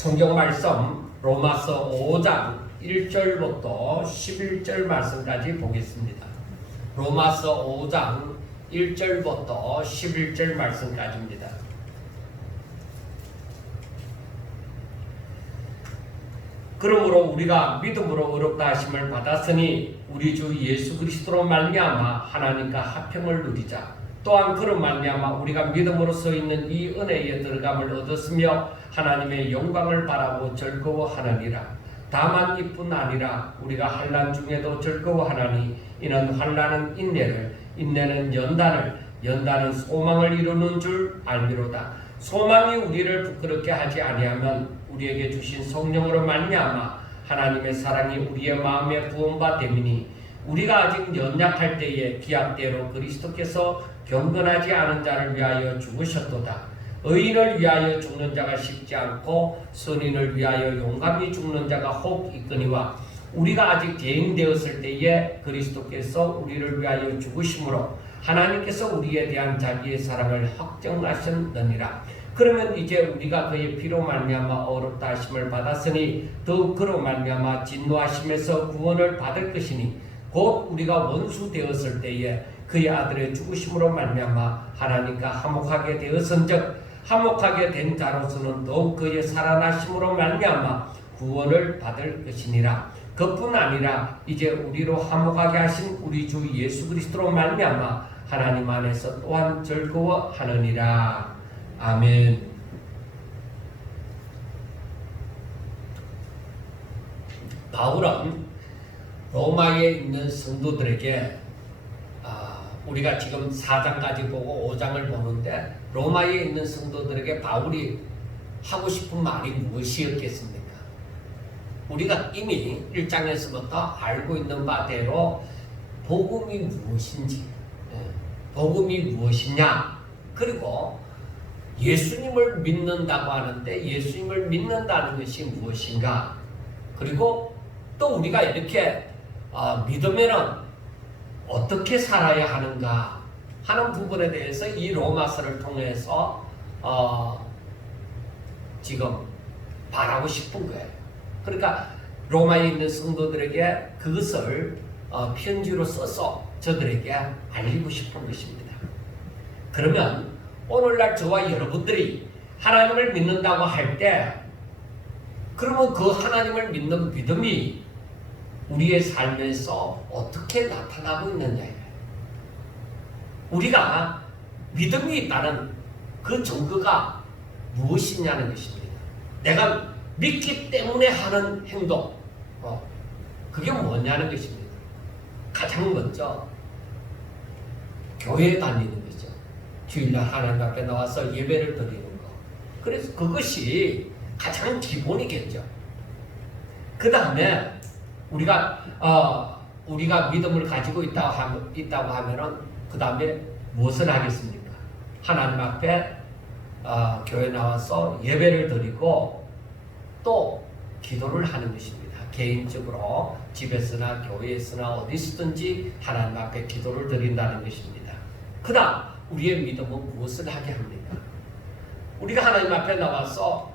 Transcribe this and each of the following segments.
성경 말씀 로마서 5장 1절부터 11절 말씀까지 보겠습니다. 로마서 5장 1절부터 11절 말씀까지입니다. 그러므로 우리가 믿음으로 의롭다 하심을 받았으니 우리 주 예수 그리스도로 말미암아 하나님과 화평을 누리자. 또한 그런 말미암아 우리가 믿음으로써 있는 이 은혜에 들어감을 얻었으며 하나님의 영광을 바라고 즐거워하느니라. 다만 이뿐 아니라 우리가 환난 중에도 즐거워하나니 이는 환난은 인내를, 인내는 연단을, 연단은 소망을 이루는 줄 알미로다. 소망이 우리를 부끄럽게 하지 아니하면 우리에게 주신 성령으로 말미암아 하나님의 사랑이 우리의 마음에 부음바 됨이니 우리가 아직 연약할 때에 기약대로 그리스도께서 경건하지 않은 자를 위하여 죽으셨도다. 의인을 위하여 죽는 자가 쉽지 않고 선인을 위하여 용감히 죽는 자가 혹 있거니와 우리가 아직 대행되었을 때에 그리스도께서 우리를 위하여 죽으심으로 하나님께서 우리에 대한 자기의 사랑을 확정하셨느니라. 그러면 이제 우리가 그의 피로 말미암아 어렵다 하심을 받았으니 더욱 그로 말미암아 진노하심에서 구원을 받을 것이니 곧 우리가 원수 되었을 때에 그의 아들의 죽으심으로 말미암아 하나님과 화목하게 되었은즉 화목하게 된 자로서는 더욱 그의 살아나심으로 말미암아 구원을 받을 것이니라. 그뿐 아니라 이제 우리로 화목하게 하신 우리 주 예수 그리스도로 말미암아 하나님 안에서 또한 즐거워하느니라. 아멘. 바울은 로마에 있는 성도들에게 우리가 지금 4장까지 보고 5장을 보는데 로마에 있는 성도들에게 바울이 하고 싶은 말이 무엇이었겠습니까? 우리가 이미 1장에서부터 알고 있는 바대로 복음이 무엇인지, 복음이 무엇이냐, 그리고 예수님을 믿는다고 하는데 예수님을 믿는다는 것이 무엇인가, 그리고 또 우리가 이렇게 믿으면은 어떻게 살아야 하는가 하는 부분에 대해서 이 로마서를 통해서 지금 말하고 싶은 거예요. 그러니까 로마에 있는 성도들에게 그것을 편지로 써서 저들에게 알리고 싶은 것입니다. 그러면 오늘날 저와 여러분들이 하나님을 믿는다고 할 때 그러면 그 하나님을 믿는 믿음이 우리의 삶에서 어떻게 나타나고 있느냐예요. 우리가 믿음이 있다는 그 증거가 무엇이냐는 것입니다. 내가 믿기 때문에 하는 행동, 그게 뭐냐는 것입니다. 가장 먼저 교회에 다니는 거죠. 주일날 하나님 앞에 나와서 예배를 드리는 거. 그래서 그것이 가장 기본이겠죠. 그 다음에 우리가 믿음을 가지고 있다고 하면은 그 다음에 무엇을 하겠습니까? 하나님 앞에 교회 나와서 예배를 드리고 또 기도를 하는 것입니다. 개인적으로 집에서나 교회에서나 어디서든지 하나님 앞에 기도를 드린다는 것입니다. 그 다음 우리의 믿음은 무엇을 하게 합니까? 우리가 하나님 앞에 나와서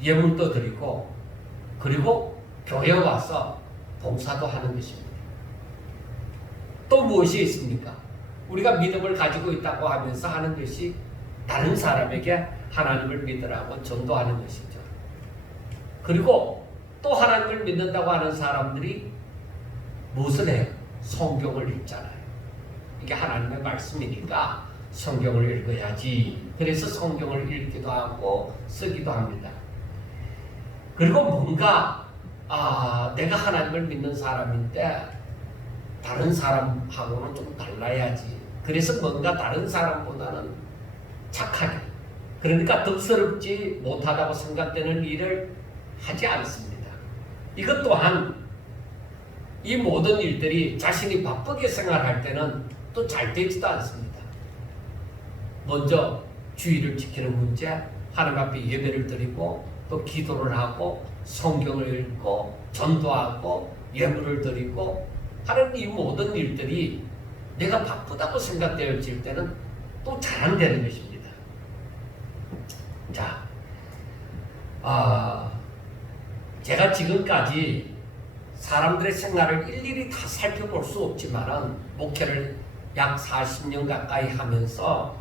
예물도 드리고 그리고 교회에 와서 봉사도 하는 것입니다. 또 무엇이 있습니까? 우리가 믿음을 가지고 있다고 하면서 하는 것이 다른 사람에게 하나님을 믿으라고 전도하는 것이죠. 그리고 또 하나님을 믿는다고 하는 사람들이 무엇을 해요? 성경을 읽잖아요. 이게 하나님의 말씀이니까 성경을 읽어야지. 그래서 성경을 읽기도 하고 쓰기도 합니다. 그리고 뭔가 내가 하나님을 믿는 사람인데 다른 사람하고는 좀 달라야지. 그래서 뭔가 다른 사람보다는 착하게, 그러니까 덕스럽지 못하다고 생각되는 일을 하지 않습니다. 이것 또한 이 모든 일들이 자신이 바쁘게 생활할 때는 또 잘 되지도 않습니다. 먼저 주의를 지키는 문제, 하나님 앞에 예배를 드리고 또 기도를 하고 성경을 읽고 전도하고 예물을 드리고 하는 이 모든 일들이 내가 바쁘다고 생각되어질 때는 또 잘 안 되는 것입니다. 자, 제가 지금까지 사람들의 생활을 일일이 다 살펴볼 수 없지만은 목회를 약 40년 가까이 하면서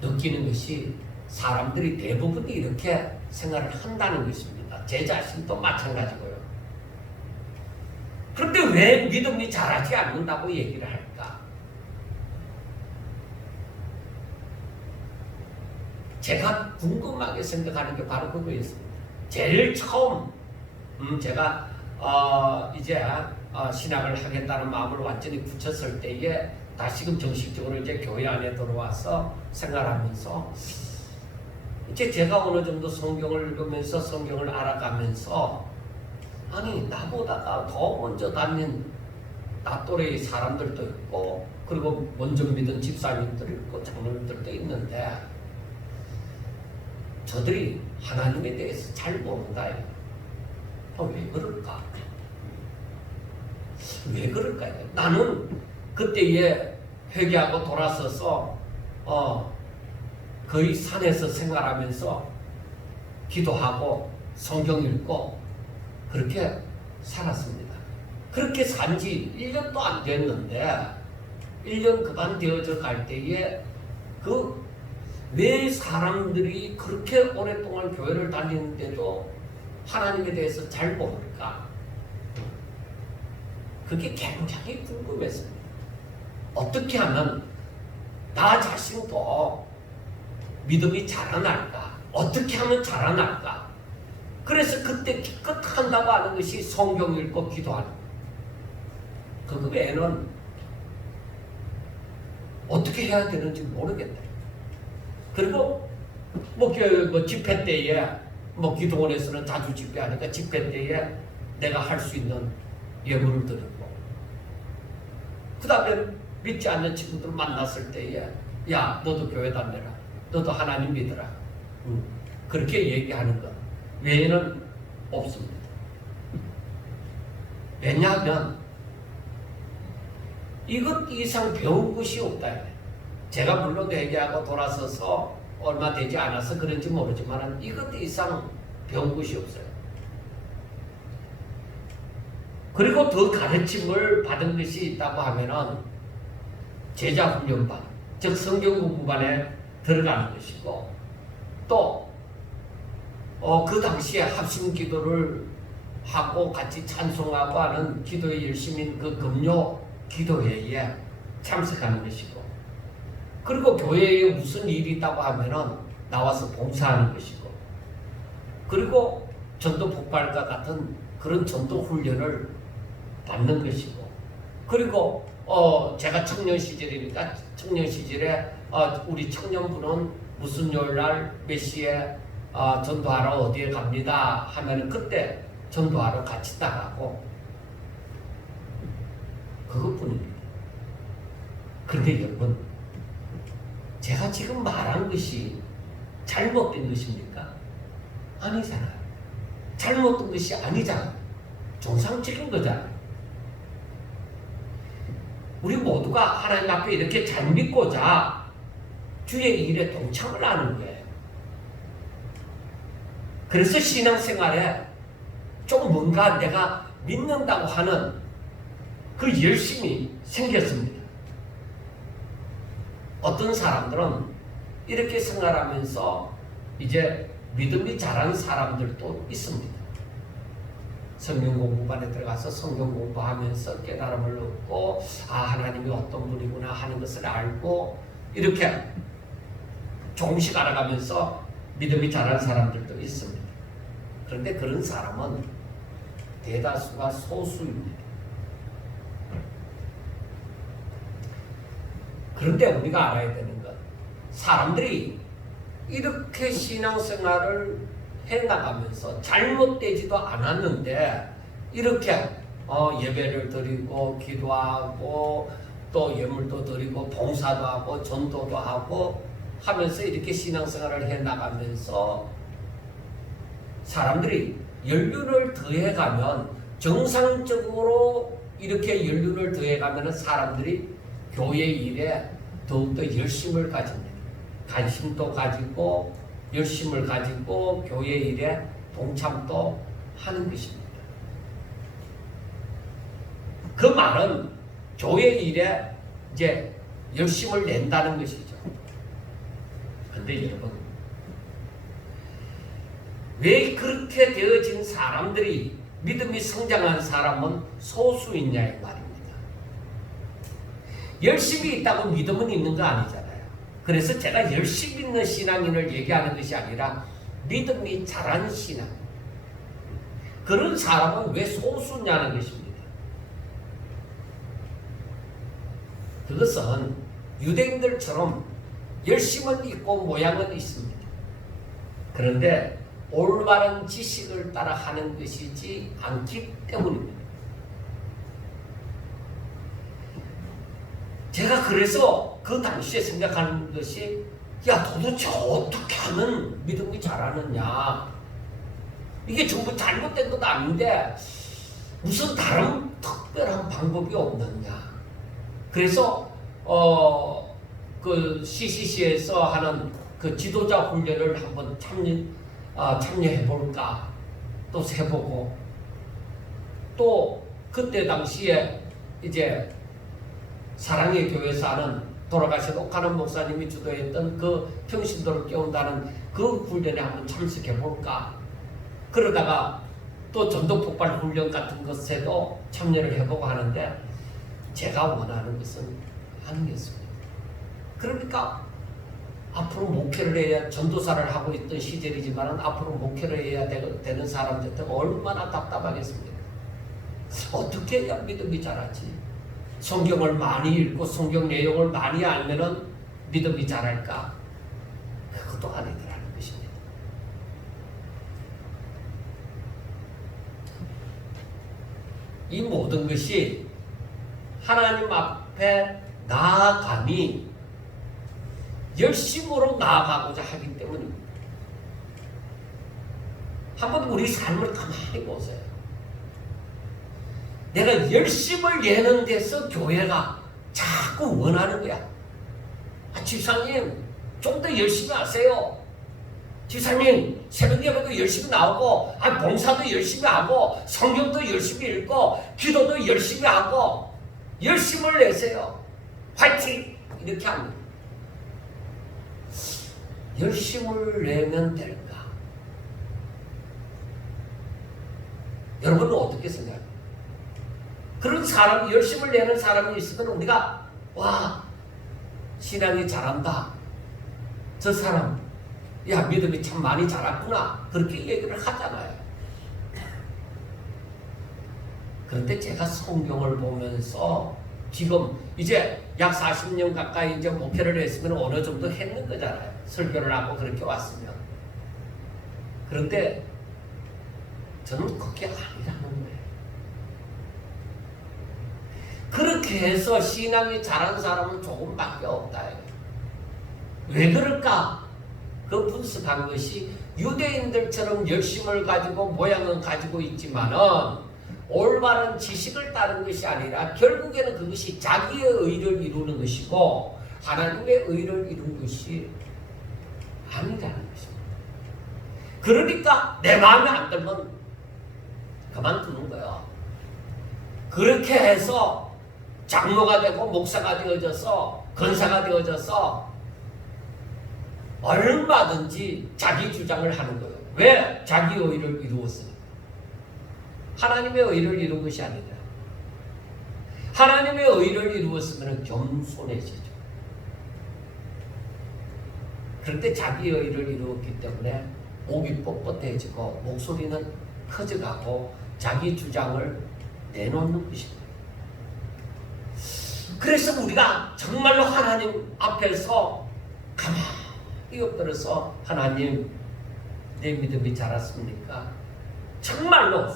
느끼는 것이 사람들이 대부분이 이렇게 생활을 한다는 것입니다. 제 자신도 마찬가지고요. 그런데 왜 믿음이 자라지 않는다고 얘기를 할까? 제가 궁금하게 생각하는 게 바로 그거였습니다. 제일 처음 제가 이제 신학을 하겠다는 마음을 완전히 굳혔을 때에 다시금 정식적으로 이제 교회 안에 들어와서 생활하면서 이제 제가 어느 정도 성경을 읽으면서 성경을 알아가면서 아니 나보다가 더 먼저 다닌 나 또래의 사람들도 있고 그리고 먼저 믿은 집사님들이 있고 장로님들도 있는데 저들이 하나님에 대해서 잘 모른다. 왜 그럴까? 왜 그럴까요? 나는 그때에 회개하고 돌아서서 거의 산에서 생활하면서 기도하고 성경 읽고 그렇게 살았습니다. 그렇게 산지 1년도 안 됐는데 1년 그만 되어져 갈 때에 왜 사람들이 그렇게 오랫동안 교회를 다니는데도 하나님에 대해서 잘 모를까? 그게 굉장히 궁금했습니다. 어떻게 하면 나 자신도 믿음이 자라날까? 어떻게 하면 자라날까? 그래서 그때 기껏 한다고 하는 것이 성경 읽고 기도하는 거예요. 그 외에는 어떻게 해야 되는지 모르겠다. 그리고 집회 때에 기도원에서는 자주 집회하니까 집회 때에 내가 할 수 있는 예물을 드리고 그 다음에 믿지 않는 친구들 만났을 때에 야 너도 교회 다녀라. 너도 하나님 믿어라. 그렇게 얘기하는 것 외에는 없습니다. 왜냐하면 이것 이상 배운 것이 없다. 제가 물론 회개하고 돌아서서 얼마 되지 않아서 그런지 모르지만 이것 이상 배운 것이 없어요. 그리고 더 가르침을 받은 것이 있다고 하면은 제자훈련반, 즉 성경 공부반에 들어가는 것이고 또 그 당시에 합심 기도를 하고 같이 찬송하고 하는 기도에 열심인 그 금요 기도회에 참석하는 것이고 그리고 교회에 무슨 일이 있다고 하면은 나와서 봉사하는 것이고 그리고 전도 폭발과 같은 그런 전도 훈련을 받는 것이고 그리고 제가 청년 시절이니까 청년 시절에 우리 청년부는 무슨 요일날 몇 시에 전도하러 어디에 갑니다 하면은 그때 전도하러 같이 나가고 그것뿐입니다. 그런데 여러분 제가 지금 말한 것이 잘못된 것입니까? 아니잖아요. 잘못된 것이 아니잖아요. 정상적인 거잖아요. 우리 모두가 하나님 앞에 이렇게 잘 믿고자 주의 일에 동참을 하는 거예요. 그래서 신앙생활에 좀 뭔가 내가 믿는다고 하는 그 열심이 생겼습니다. 어떤 사람들은 이렇게 생활하면서 이제 믿음이 자란 사람들도 있습니다. 성경 공부반에 들어가서 성경 공부하면서 깨달음을 얻고 하나님이 어떤 분이구나 하는 것을 알고 이렇게 조금씩 알아가면서 믿음이 자란 사람들도 있습니다. 그런데 그런 사람은 대다수가 소수입니다. 그런데 우리가 알아야 되는 건 사람들이 이렇게 신앙생활을 해나가면서 잘못되지도 않았는데 이렇게 예배를 드리고 기도하고 또 예물도 드리고 봉사도 하고 전도도 하고 하면서 이렇게 신앙생활을 해나가면서 사람들이 연륜을 더해가면 정상적으로 이렇게 연륜을 더해가면 사람들이 교회 일에 더욱더 열심을 가집니다. 관심도 가지고 열심을 가지고 교회 일에 동참도 하는 것입니다. 그 말은 교회 일에 이제 열심을 낸다는 것이죠. 근데 여러분, 왜 그렇게 되어진 사람들이, 믿음이 성장한 사람은 소수있냐 이 말입니다. 열심히 있다고 믿음은 있는 거 아니잖아요. 그래서 제가 열심히 있는 신앙인을 얘기하는 것이 아니라 믿음이 자란 신앙, 그런 사람은 왜 소수냐는 것입니다. 그것은 유대인들처럼 열심은 있고 모양은 있습니다. 그런데 올바른 지식을 따라 하는 것이지 않기 때문입니다. 제가 그래서 그 당시에 생각하는 것이, 야, 도대체 어떻게 하면 믿음이 자라느냐, 이게 전부 잘못된 것 아닌데 무슨 다른 특별한 방법이 없느냐. 그래서 그 CCC에서 하는 그 지도자 훈련을 한번 참여해 볼까 또 해보고, 또 그때 당시에 이제 사랑의 교회에서 하는 돌아가신 옥하는 목사님이 주도했던 그 평신도를 깨운다는 그 훈련에 한번 참석해 볼까. 그러다가 또 전도폭발 훈련 같은 것에도 참여를 해보고 하는데, 제가 원하는 것은 아니겠습니다. 그러니까 앞으로 목회를 해야, 전도사를 하고 있던 시절이지만 앞으로 목회를 해야 되는 사람들한테 얼마나 답답하겠습니까? 어떻게 해야 믿음이 자라지? 성경을 많이 읽고 성경 내용을 많이 알면은 믿음이 자랄까? 그것도 아니더라는 것입니다. 이 모든 것이 하나님 앞에 나아감이 열심으로 나아가고자 하기 때문입니다. 한번 우리 삶을 가만히 보세요. 내가 열심을 내는 데서 교회가 자꾸 원하는 거야. 집사님, 좀 더 열심히 하세요. 집사님, 새벽 예배도 열심히 나오고, 봉사도 열심히 하고, 성경도 열심히 읽고, 기도도 열심히 하고, 열심을 내세요. 화이팅! 이렇게 합니다. 열심을 내면 될까? 여러분은 어떻게 생각해요? 그런 사람, 열심을 내는 사람이 있으면 우리가, 와, 신앙이 잘한다. 저 사람, 야, 믿음이 참 많이 자랐구나. 그렇게 얘기를 하잖아요. 그런데 제가 성경을 보면서 지금 이제 약 40년 가까이 이제 목회를 했으면 어느 정도 했는 거잖아요. 설교를 하고 그렇게 왔으면. 그런데 저는 그게 아니라는 거예요. 그렇게 해서 신앙이 자란 사람은 조금밖에 없다. 왜 그럴까? 그 분석한 것이 유대인들처럼 열심을 가지고 모양은 가지고 있지만은 올바른 지식을 따른 것이 아니라 결국에는 그것이 자기의 의를 이루는 것이고 하나님의 의를 이루는 것이 아니라는 것입니다. 그러니까 내 마음에 안 들면 그만두는 거예요. 그렇게 해서 장로가 되고 목사가 되어져서 권사가 되어져서 얼마든지 자기 주장을 하는 거예요. 왜? 자기 의를 이루었으니까. 하나님의 의를 이룬 것이 아니라 하나님의 의를 이루었으면 겸손해지죠. 그런데 자기 의를 이루었기 때문에 목이 뻣뻣해지고 목소리는 커져가고 자기 주장을 내놓는 것입니다. 그래서 우리가 정말로 하나님 앞에서 가만히 엎드려서 하나님, 내 믿음이 자랐습니까? 정말로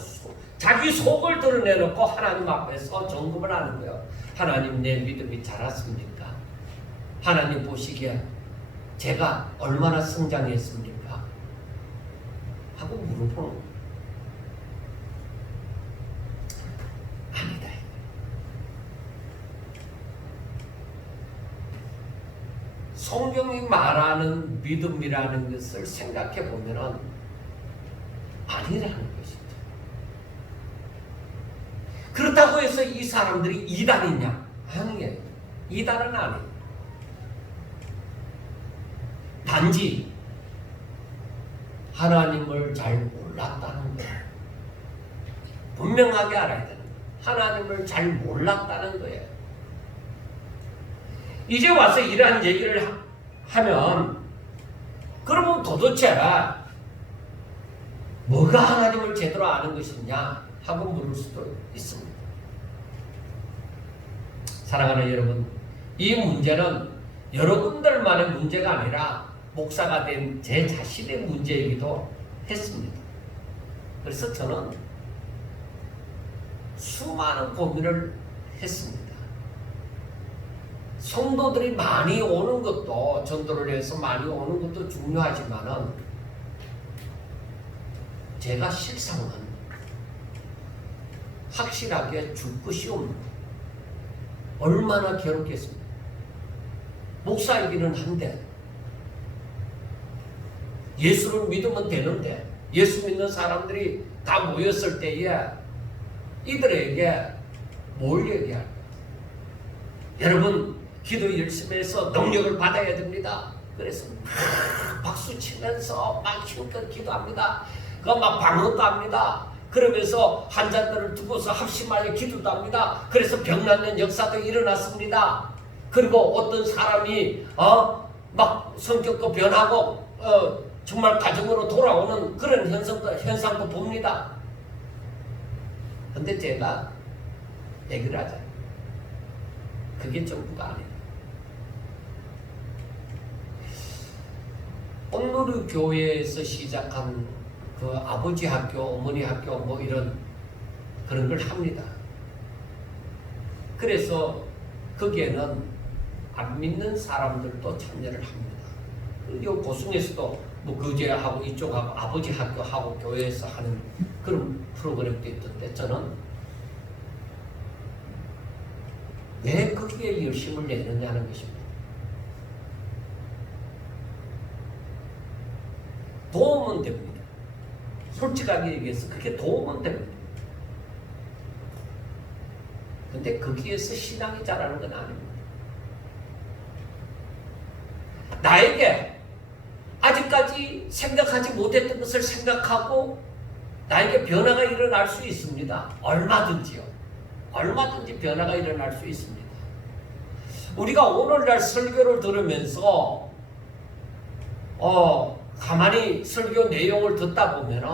자기 속을 드러내놓고 하나님 앞에서 점검을 하는 거예요. 하나님, 내 믿음이 자랐습니까? 하나님 보시기에 제가 얼마나 성장했습니까? 하고 물어보는 거예요. 아니다. 성경이 말하는 믿음이라는 것을 생각해 보면은 아니라는 것이죠. 그렇다고 해서 이 사람들이 이단이냐? 아니에요. 이단은 아니에요. 단지 하나님을 잘 몰랐다는 거예요. 분명하게 알아야 되는 거예요. 하나님을 잘 몰랐다는 거예요. 이제 와서 이러한 얘기를 하면 그러면 도대체 뭐가 하나님을 제대로 아는 것이냐 하고 물을 수도 있습니다. 사랑하는 여러분, 이 문제는 여러분들만의 문제가 아니라 목사가 된 제 자신의 문제이기도 했습니다. 그래서 저는 수많은 고민을 했습니다. 성도들이 많이 오는 것도, 전도를 해서 많이 오는 것도 중요하지만은 제가 실상은 확실하게 줄 것이 없는, 얼마나 괴롭겠습니까? 목사이기는 한데 예수를 믿으면 되는데 예수 믿는 사람들이 다 모였을 때에 이들에게 뭘 얘기할까? 여러분, 기도 열심히 해서 능력을 받아야 됩니다. 그래서 막 박수 치면서 막 힘껏 기도합니다. 막 방언도 합니다. 그러면서 환자들을 두고서 합심하여 기도도 합니다. 그래서 병 낫는 역사도 일어났습니다. 그리고 어떤 사람이 막 성격도 변하고 정말 가정으로 돌아오는 그런 현상도 봅니다. 근데 제가 얘기를 하잖아요. 그게 전부가 아니에요. 온누리 교회에서 시작한 그 아버지 학교, 어머니 학교 뭐 이런 그런 걸 합니다. 그래서 거기에는 안 믿는 사람들도 참여를 합니다. 이 고승에서도 뭐 거제하고 이쪽하고 아버지 학교하고 교회에서 하는 그런 프로그램도 있던데 저는 왜 거기에 열심을 내느냐는 것입니다. 도움은 됩니다. 솔직하게 얘기해서 그게 도움은 됩니다. 근데 거기에서 신앙이 자라는 건 아닙니다. 나에게 아직까지 생각하지 못했던 것을 생각하고 나에게 변화가 일어날 수 있습니다. 얼마든지요. 얼마든지 변화가 일어날 수 있습니다. 우리가 오늘날 설교를 들으면서 가만히 설교 내용을 듣다 보면은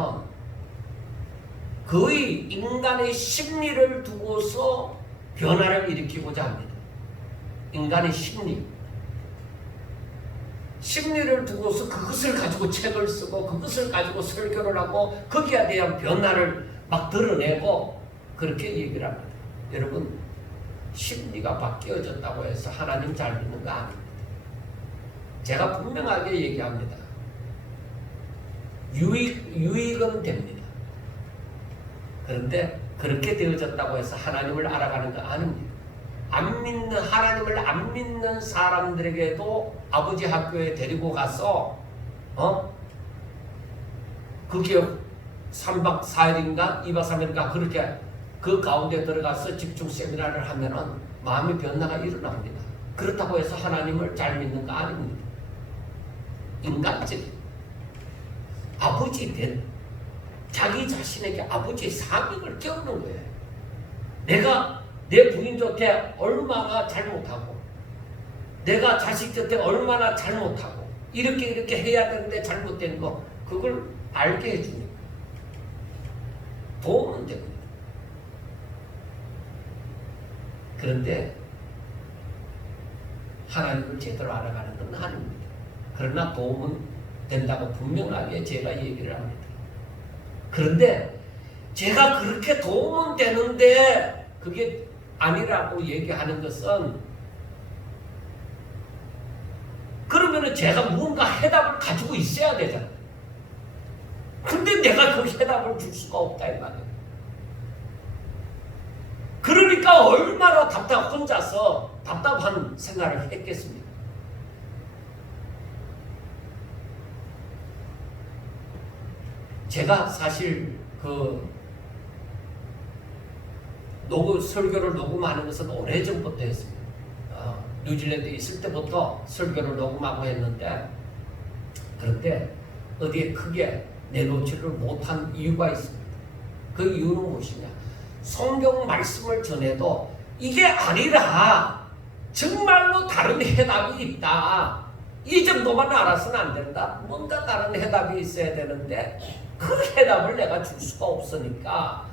거의 인간의 심리를 두고서 변화를 일으키고자 합니다. 인간의 심리를 두고서 그것을 가지고 책을 쓰고 그것을 가지고 설교를 하고 거기에 대한 변화를 막 드러내고 그렇게 얘기를 합니다. 여러분, 심리가 바뀌어졌다고 해서 하나님 잘 믿는 거 아닙니다. 제가 분명하게 얘기합니다. 유익은 됩니다. 그런데 그렇게 되어졌다고 해서 하나님을 알아가는 거 아닙니다. 하나님을 안 믿는 사람들에게도 아버지 학교에 데리고 가서 그게 3박 4일인가 2박 3일인가 그렇게 그 가운데 들어가서 집중 세미나를 하면은 마음의 변화가 일어납니다. 그렇다고 해서 하나님을 잘 믿는 거 아닙니다. 인간적인 아버지 된 자기 자신에게 아버지의 사명을 깨우는 거예요. 내가 내 부인 곁에 얼마나 잘못하고 내가 자식 곁에 얼마나 잘못하고 이렇게 해야 되는데 잘못된 거 그걸 알게 해주니까 도움은 됩니다. 그런데 하나님을 제대로 알아가는 건 아닙니다. 그러나 도움은 된다고 분명하게 제가 얘기를 합니다. 그런데 제가 그렇게 도움은 되는데 그게 아니라고 얘기하는 것은 그러면은 제가 무언가 해답을 가지고 있어야 되잖아요. 근데 내가 그 해답을 줄 수가 없다 이 말이에요. 그러니까 얼마나 혼자서 답답한 생활을 했겠습니까? 제가 사실 설교를 녹음하는 것은 오래전부터 했습니다. 뉴질랜드에 있을 때부터 설교를 녹음하고 했는데, 그런데 어디에 크게 내놓지를 못한 이유가 있습니다. 그 이유는 무엇이냐? 성경 말씀을 전해도 이게 아니라 정말로 다른 해답이 있다, 이 정도만 알아서는 안 된다, 뭔가 다른 해답이 있어야 되는데 그 해답을 내가 줄 수가 없으니까,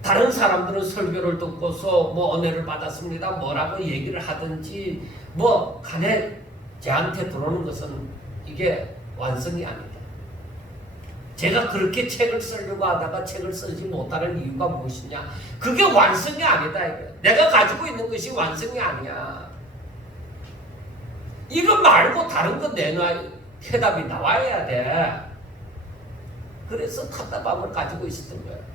다른 사람들은 설교를 듣고서 뭐 은혜를 받았습니다 뭐라고 얘기를 하든지 뭐 간에 저한테 들어오는 것은 이게 완성이 아니다. 제가 그렇게 책을 쓰려고 하다가 책을 쓰지 못하는 이유가 무엇이냐? 그게 완성이 아니다. 내가 가지고 있는 것이 완성이 아니야. 이거 말고 다른 거 내놔야 해답이 나와야 돼. 그래서 답답함을 가지고 있었던 거예요.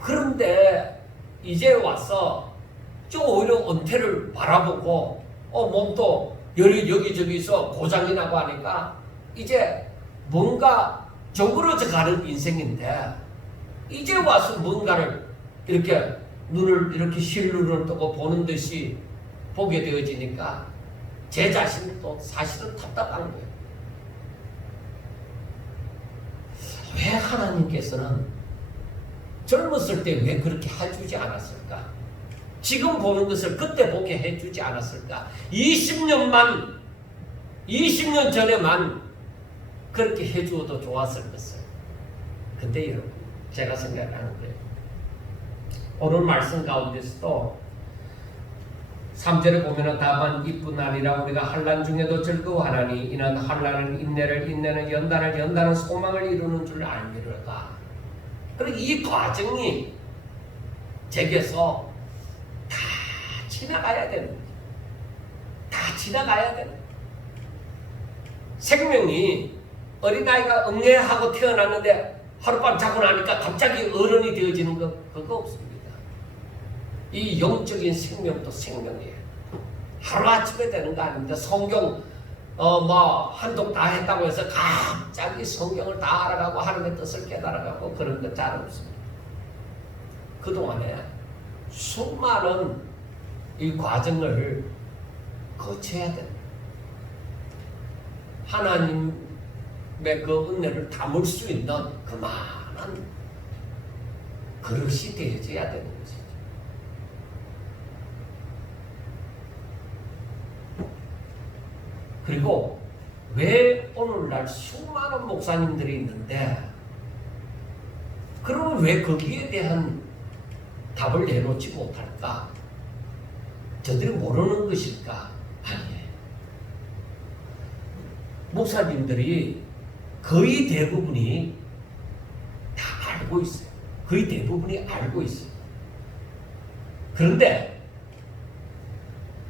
그런데 이제 와서 좀 오히려 은퇴를 바라보고 몸도 여기저기서 고장이 나고 하니까 이제 뭔가 적으로져 가는 인생인데, 이제 와서 뭔가를 이렇게 눈을 이렇게 실눈을 뜨고 보는 듯이 보게 되어지니까 제 자신도 사실은 답답한 거예요. 왜 하나님께서는 젊었을 때 왜 그렇게 해주지 않았을까? 지금 보는 것을 그때 보게 해주지 않았을까? 20년 전에만 그렇게 해주어도 좋았을 것을. 근데 여러분, 제가 생각하는 거예요. 오늘 말씀 가운데서도 3절에 보면은 다만 이뿐 아니라 우리가 환난 중에도 즐거워하나니 이는 환난은 인내를, 인내는 연단을, 연단은 소망을 이루는 줄 알미로다. 그리고 이 과정이 제게서 다 지나가야 되는 거죠. 다 지나가야 되는 거죠. 생명이 어린아이가 응애하고 태어났는데 하룻밤 자고 나니까 갑자기 어른이 되어지는 거 그거 없습니다. 이 영적인 생명도 생명이에요. 하루아침에 되는 거 아닙니다. 성경 한독 다 했다고 해서 갑자기 성경을 다 알아가고 하나님의 뜻을 깨달아가고 그런 것 잘 없습니다. 그동안에 수많은 이 과정을 거쳐야 됩니다. 하나님의 그 은혜를 담을 수 있는 그만한 그릇이 되어져야 되는 것이죠. 그리고 왜 오늘날 수많은 목사님들이 있는데 그러면 왜 거기에 대한 답을 내놓지 못할까? 저들이 모르는 것일까? 아니에요. 목사님들이 거의 대부분이 다 알고 있어요. 거의 대부분이 알고 있어요. 그런데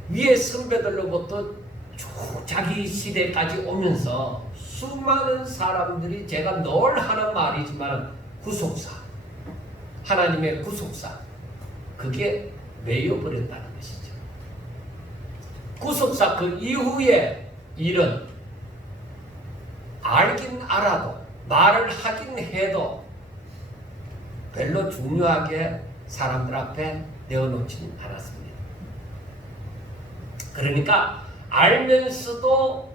위에 선배들로부터 자기 시대까지 오면서 수많은 사람들이, 제가 늘 하는 말이지만 구속사, 하나님의 구속사, 그게 매여버렸다는 것이죠. 구속사 그 이후의 일은 알긴 알아도 말을 하긴 해도 별로 중요하게 사람들 앞에 내어놓지는 않았습니다. 그러니까 알면서도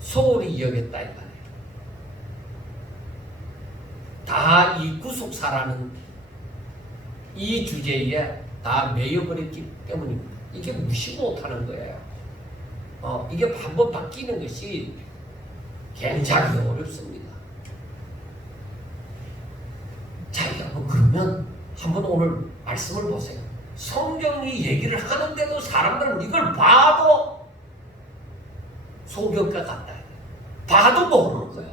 소홀히 여겼다 이 말이에요. 다 이 구속사라는 이 주제에 다 매여버렸기 때문입니다. 이게 무시 못하는 거예요. 이게 한번 바뀌는 것이 굉장히 어렵습니다. 자, 여러분, 그러면 한번 오늘 말씀을 보세요. 성경이 얘기를 하는데도 사람들은 이걸 봐도 소경과 같다. 봐도 모르는 거예요.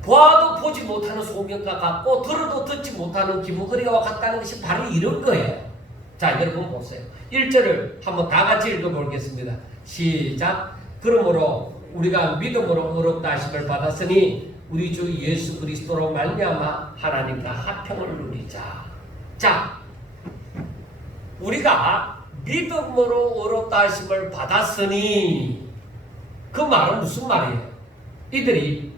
봐도 보지 못하는 소경과 같고 들어도 듣지 못하는 기부거리와 같다는 것이 바로 이런 거예요. 자, 여러분 보세요. 1절을 한번 다 같이 읽어보겠습니다. 시작. 그러므로 우리가 믿음으로 의롭다 하심을 받았으니 우리 주 예수 그리스도로 말미암아 하나님과 화평을 누리자. 자, 우리가 믿음으로 의롭다 하심을 받았으니 그 말은 무슨 말이에요? 이들이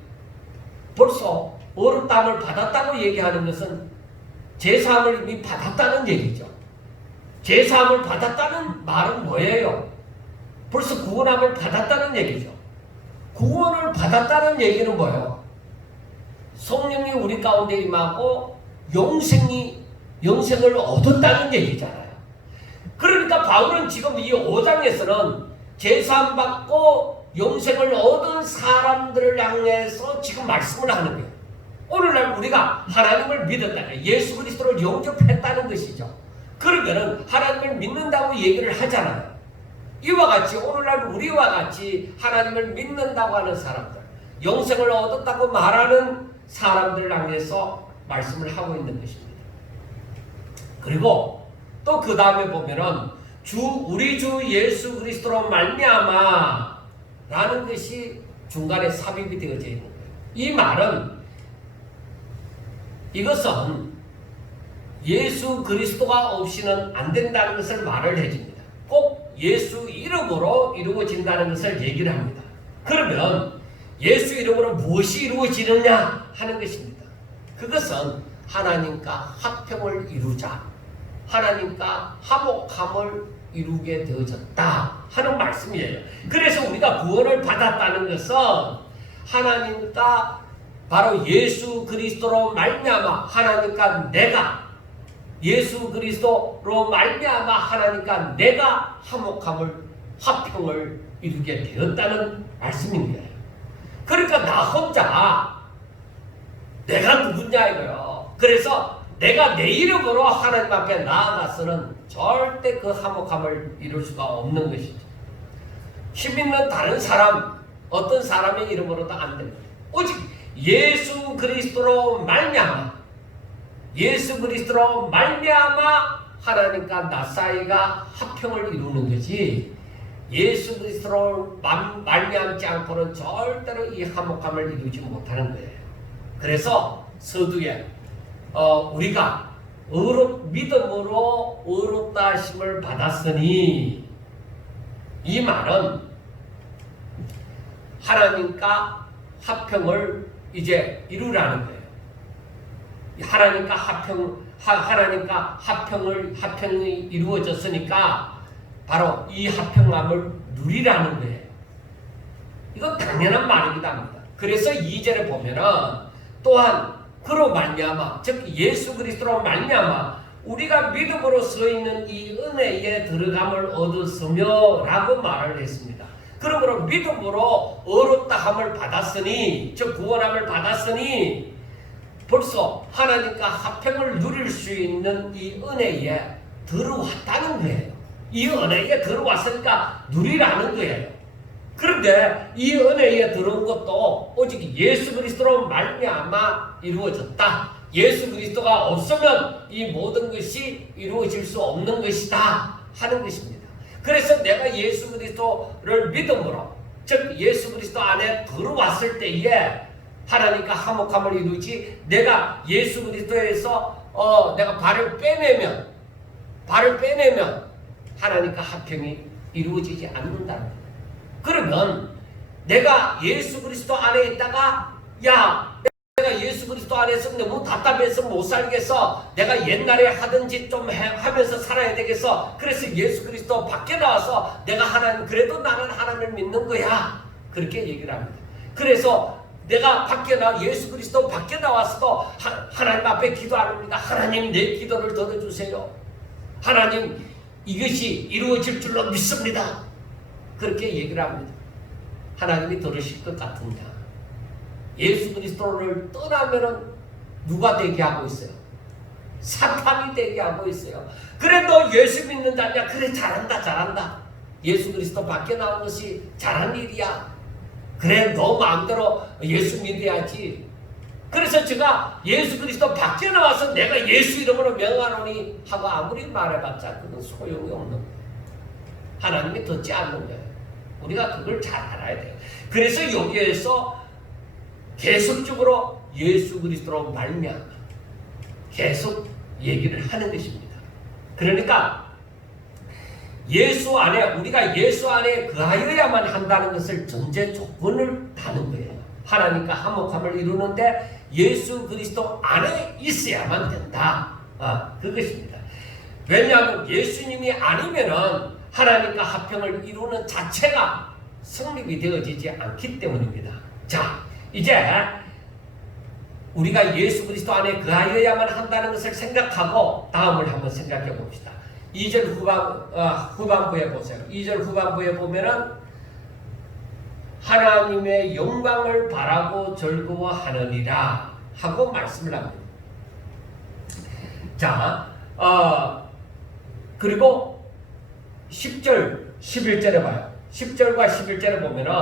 벌써 어렵다함을 받았다고 얘기하는 것은 제사함을 이미 받았다는 얘기죠. 제사함을 받았다는 말은 뭐예요? 벌써 구원함을 받았다는 얘기죠. 구원을 받았다는 얘기는 뭐예요? 성령이 우리 가운데 임하고 영생을 얻었다는 얘기잖아요. 그러니까 바울은 지금 이 5장에서는 제사함 받고 영생을 얻은 사람들을 향해서 지금 말씀을 하는 거예요. 오늘날 우리가 하나님을 믿었다는, 예수 그리스도를 영접했다는 것이죠. 그러면은 하나님을 믿는다고 얘기를 하잖아요. 이와 같이 오늘날 우리와 같이 하나님을 믿는다고 하는 사람들, 영생을 얻었다고 말하는 사람들을 향해서 말씀을 하고 있는 것입니다. 그리고 또 그 다음에 보면은 우리 주 예수 그리스도로 말미암아 라는 것이 중간에 삽입이 되어져 있는 거예요. 이 말은, 이것은 예수 그리스도가 없이는 안 된다는 것을 말을 해줍니다. 꼭 예수 이름으로 이루어진다는 것을 얘기를 합니다. 그러면 예수 이름으로 무엇이 이루어지느냐 하는 것입니다. 그것은 하나님과 합평을 이루자, 하나님과 화목함을 이루게 되어졌다 하는 말씀이에요. 그래서 우리가 구원을 받았다는 것은 하나님과 바로 예수 그리스도로 말미암아 하나님과 내가, 예수 그리스도로 말미암아 하나님과 내가 화평을 이루게 되었다는 말씀인 거예요. 그러니까 나 혼자 내가 누구냐 이거요. 그래서 내가 내 이름으로 하나님 앞에 나아가서는 절대 그 화목함을 이룰 수가 없는 것이죠. 힘 있는 다른 사람, 어떤 사람의 이름으로도 안 됩니다. 오직 예수 그리스도로 말미암아, 예수 그리스도로 말미암아 하나님과 나 사이가 화평을 이루는 거지, 예수 그리스도로 말미암지 않고는 절대로 이 화목함을 이루지 못하는 거예요. 그래서 서두에 우리가 믿음으로 의롭다 하심을 받았으니, 이 말은 하나님과 화평을 이제 이루라는 거예요. 하나님과 화평이 이루어졌으니까 바로 이 화평함을 누리라는 거예요. 이건 당연한 말이기도 합니다. 그래서 2절에 보면은 또한 그로 말미암아, 즉 예수 그리스도로 말미암아 우리가 믿음으로 서 있는 이 은혜에 들어감을 얻었으며 라고 말을 했습니다. 그러므로 믿음으로 의롭다함을 받았으니, 즉 구원함을 받았으니 벌써 하나님과 화평을 누릴 수 있는 이 은혜에 들어왔다는 거예요. 이 은혜에 들어왔으니까 누리라는 거예요. 그런데 이 은혜에 들어온 것도 오직 예수 그리스도로 말미암아 이루어졌다. 예수 그리스도가 없으면 이 모든 것이 이루어질 수 없는 것이다 하는 것입니다. 그래서 내가 예수 그리스도를 믿음으로, 즉 예수 그리스도 안에 들어왔을 때에 하나님과 화목함을 이루지, 내가 예수 그리스도에서 내가 발을 빼내면 하나님과 화평이 이루어지지 않는다는 거예요. 그러면 내가 예수 그리스도 안에 있다가, 야, 내가 예수 그리스도 안에서 너무 답답해서 못 살겠어, 내가 옛날에 하던 짓 좀 하면서 살아야 되겠어, 그래서 예수 그리스도 밖에 나와서 내가 그래도 나는 하나님을 믿는 거야, 그렇게 얘기를 합니다. 그래서 내가 예수 그리스도 밖에 나왔어도 하나님 앞에 기도합니다. 하나님, 내 기도를 들어주세요. 하나님, 이것이 이루어질 줄로 믿습니다. 그렇게 얘기를 합니다. 하나님이 들으실 것 같으냐? 예수 그리스도를 떠나면은 누가 되게 하고 있어요? 사탄이 되게 하고 있어요. 그래, 너 예수 믿는 자냐? 그래, 잘한다. 예수 그리스도 밖에 나온 것이 잘한 일이야. 그래, 너 마음대로 예수 믿어야지. 그래서 제가 예수 그리스도 밖에 나와서 내가 예수 이름으로 명하노니 하고 아무리 말해봤자 그건 소용이 없는 거예요. 하나님이 듣지 않는 거예요. 우리가 그걸 잘 알아야 돼요. 그래서 여기에서 계속적으로 예수 그리스도로 말미암아 계속 얘기를 하는 것입니다. 그러니까 예수 안에 우리가 예수 안에 거하여야만 한다는 것을 전제 조건을 다는 거예요. 하나님과 화목함을 이루는데 예수 그리스도 안에 있어야만 된다. 그것입니다. 왜냐하면 예수님이 아니면은 하나님과 화평을 이루는 자체가 성립이 되어지지 않기 때문입니다. 자, 이제 우리가 예수 그리스도 안에 거하여야만 한다는 것을 생각하고 다음을 한번 생각해 봅시다. 2절 후반부에 보세요. 2절 후반부에 보면은 하나님의 영광을 바라고 즐거워하느니라 하고 말씀을 합니다. 자, 그리고 10절, 11절에 봐요. 10절과 11절에 보면은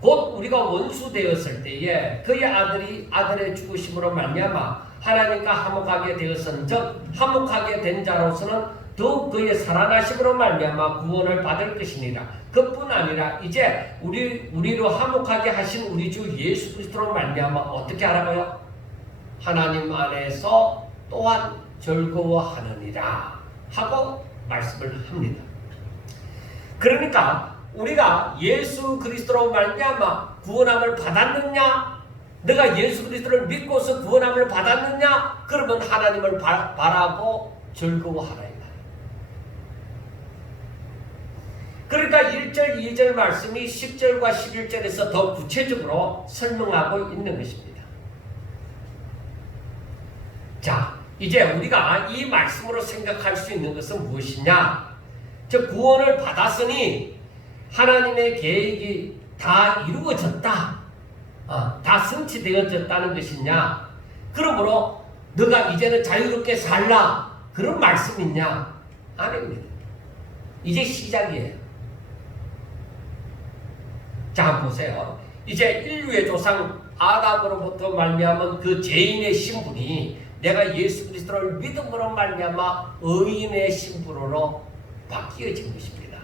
곧 우리가 원수 되었을 때에 그의 아들의 죽으심으로 말미암아 하나님과 화목하게 되었은즉 화목하게 된 자로서는 더욱 그의 살아나심으로 말미암아 구원을 받을 것이니라. 그뿐 아니라 이제 우리로 화목하게 하신 우리 주 예수 그리스도로 말미암아 어떻게 하라고요? 하나님 안에서 또한 즐거워하느니라 하고 말씀을 합니다. 그러니까 우리가 예수 그리스도로 말미암아 구원함을 받았느냐? 내가 예수 그리스도를 믿고서 구원함을 받았느냐? 그러면 하나님을 바라고 즐거워하라. 그러니까 1절, 2절 말씀이 10절과 11절에서 더 구체적으로 설명하고 있는 것입니다. 자, 이제 우리가 이 말씀으로 생각할 수 있는 것은 무엇이냐? 즉 구원을 받았으니 하나님의 계획이 다 이루어졌다. 다 성취되어졌다는 것이냐? 그러므로 너가 이제는 자유롭게 살라. 그런 말씀이냐? 아닙니다. 이제 시작이에요. 자, 한번 보세요. 이제 인류의 조상 아담으로부터 말미암은 그 죄인의 신분이 내가 예수 그리스도를 믿음으로 말미암아 의인의 신분으로 바뀌어진 것입니다.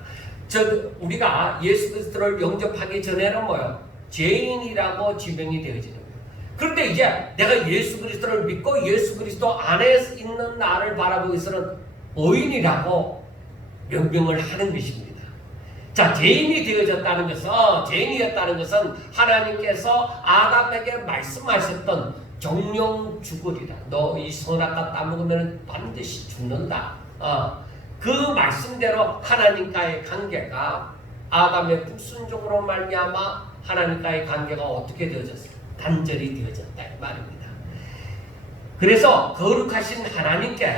우리가 예수 그리스도를 영접하기 전에는 뭐요? 죄인이라고 지명이 되어지는 거예요. 그런데 이제 내가 예수 그리스도를 믿고 예수 그리스도 안에 있는 나를 바라보고 있어는 의인이라고 명명을 하는 것입니다. 자, 죄인이 되어졌다는 것은, 죄인이었다는 것은 하나님께서 아담에게 말씀하셨던 정령 죽으리라. 너 이 선악과 따먹으면 반드시 죽는다. 그 말씀대로 하나님과의 관계가 아담의 불순종으로 말미암아 하나님과의 관계가 어떻게 되어졌어요? 단절이 되어졌다 이 말입니다. 그래서 거룩하신 하나님께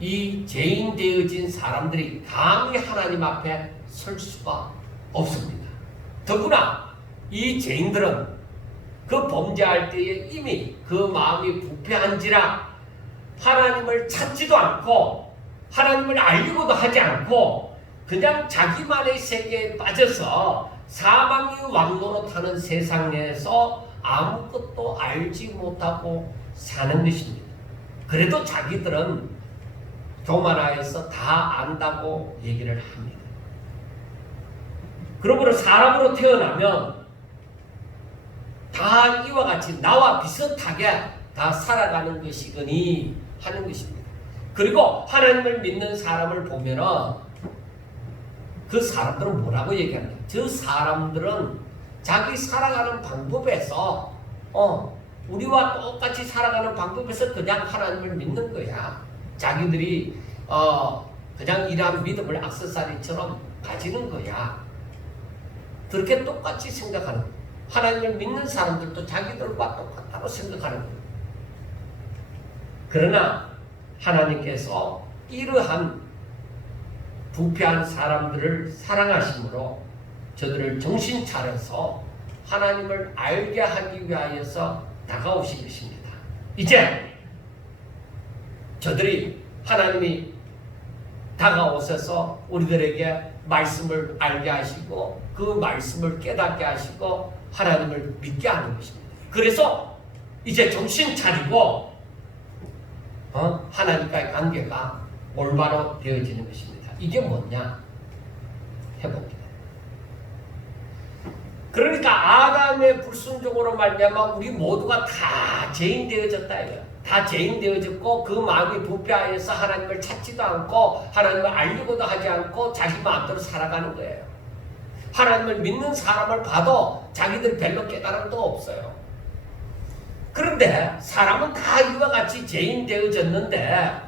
이 죄인 되어진 사람들이 감히 하나님 앞에 설 수가 없습니다. 더구나 이 죄인들은 그 범죄할 때에 이미 그 마음이 부패한지라 하나님을 찾지도 않고 하나님을 알려고도 하지 않고 그냥 자기만의 세계에 빠져서 사망의 왕노릇하는 세상에서 아무것도 알지 못하고 사는 것입니다. 그래도 자기들은 교만하여서 다 안다고 얘기를 합니다. 그러므로 사람으로 태어나면 다 이와 같이 나와 비슷하게 다 살아가는 것이거니 하는 것입니다. 그리고 하나님을 믿는 사람을 보면은 그 사람들은 뭐라고 얘기합니까? 저 사람들은 자기 살아가는 방법에서 우리와 똑같이 살아가는 방법에서 그냥 하나님을 믿는 거야. 자기들이 그냥 이러한 믿음을 액세서리처럼 가지는 거야. 그렇게 똑같이 생각하는 거야. 하나님을 믿는 사람들도 자기들과 똑같다고 생각하는 거예요. 그러나 하나님께서 이러한 부패한 사람들을 사랑하심으로 저들을 정신 차려서 하나님을 알게 하기 위하여서 다가오신 것입니다. 이제 저들이 하나님이 다가오셔서 우리들에게 말씀을 알게 하시고 그 말씀을 깨닫게 하시고 하나님을 믿게 하는 것입니다. 그래서 이제 정신 차리고 하나님과의 관계가 올바로 되어지는 것입니다. 이게 뭐냐? 해봅니다. 그러니까 아담의 불순종으로 말미암아 우리 모두가 다 죄인 되어졌다 이거야. 다 죄인 되어졌고 그 마음이 부패하여서 하나님을 찾지도 않고 하나님을 알려고도 하지 않고 자기 마음대로 살아가는 거예요. 하나님을 믿는 사람을 봐도 자기들 별로 깨달음도 없어요. 그런데 사람은 다 이와 같이 죄인 되어졌는데,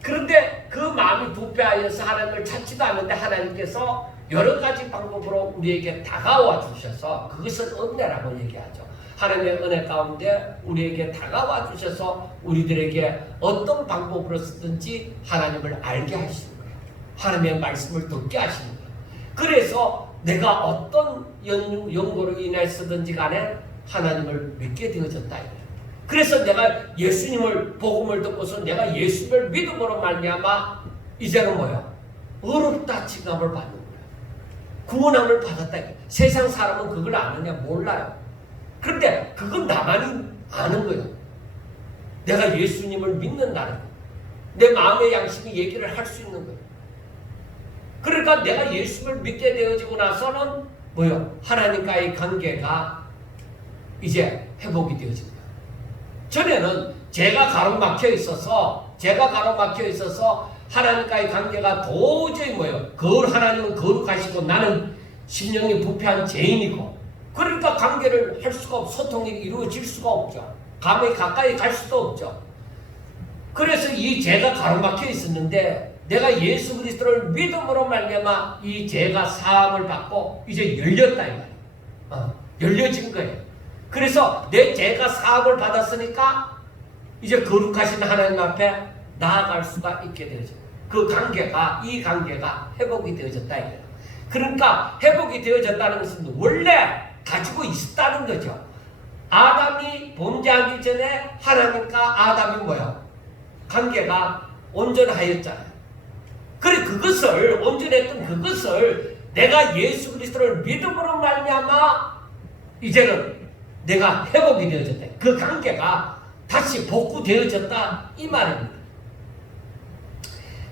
그런데 그 마음이 부패하여서 하나님을 찾지도 않는데 하나님께서 여러 가지 방법으로 우리에게 다가와 주셔서, 그것을 은혜라고 얘기하죠. 하나님의 은혜 가운데 우리에게 다가와 주셔서 우리들에게 어떤 방법으로 쓰든지 하나님을 알게 하시는 거예요. 하나님의 말씀을 듣게 하시는 거예요. 그래서 내가 어떤 연고로 인해서든지 간에 하나님을 믿게 되어졌다. 그래서 내가 예수님을 복음을 듣고서 내가 예수를 믿음으로 말미암아 이제는 뭐야? 어렵다 칭함을 받는 거야. 구원함을 받았다. 세상 사람은 그걸 아느냐? 몰라요. 그런데 그건 나만이 아는 거예요. 내가 예수님을 믿는다는 거예요. 내 마음의 양심이 얘기를 할 수 있는 거예요. 그러니까 내가 예수를 믿게 되어지고 나서는 뭐요? 하나님과의 관계가 이제 회복이 되어집니다. 전에는 제가 가로막혀 있어서 하나님과의 관계가 도저히 뭐예요? 하나님은 거룩하시고 나는 심령이 부패한 죄인이고, 그러니까 관계를 할 수가 없고 소통이 이루어질 수가 없죠. 가까이 갈 수도 없죠. 그래서 이 죄가 가로막혀 있었는데 내가 예수 그리스도를 믿음으로 말미암아 이 죄가 사함을 받고 이제 열렸다 이 말이에요. 열려진 거예요. 그래서 내 죄가 사함을 받았으니까 이제 거룩하신 하나님 앞에 나아갈 수가 있게 되어져. 이 관계가 회복이 되어졌다 이거예요. 그러니까 회복이 되어졌다는 것은 원래 가지고 있었다는 거죠. 아담이 범죄하기 전에 하나님과 아담이 뭐야? 관계가 온전하였잖아요. 그래 그것을 온전했던 그것을 내가 예수 그리스도를 믿음으로 말미암아 이제는 내가 회복이 되어졌다. 그 관계가 다시 복구되어졌다 이 말입니다.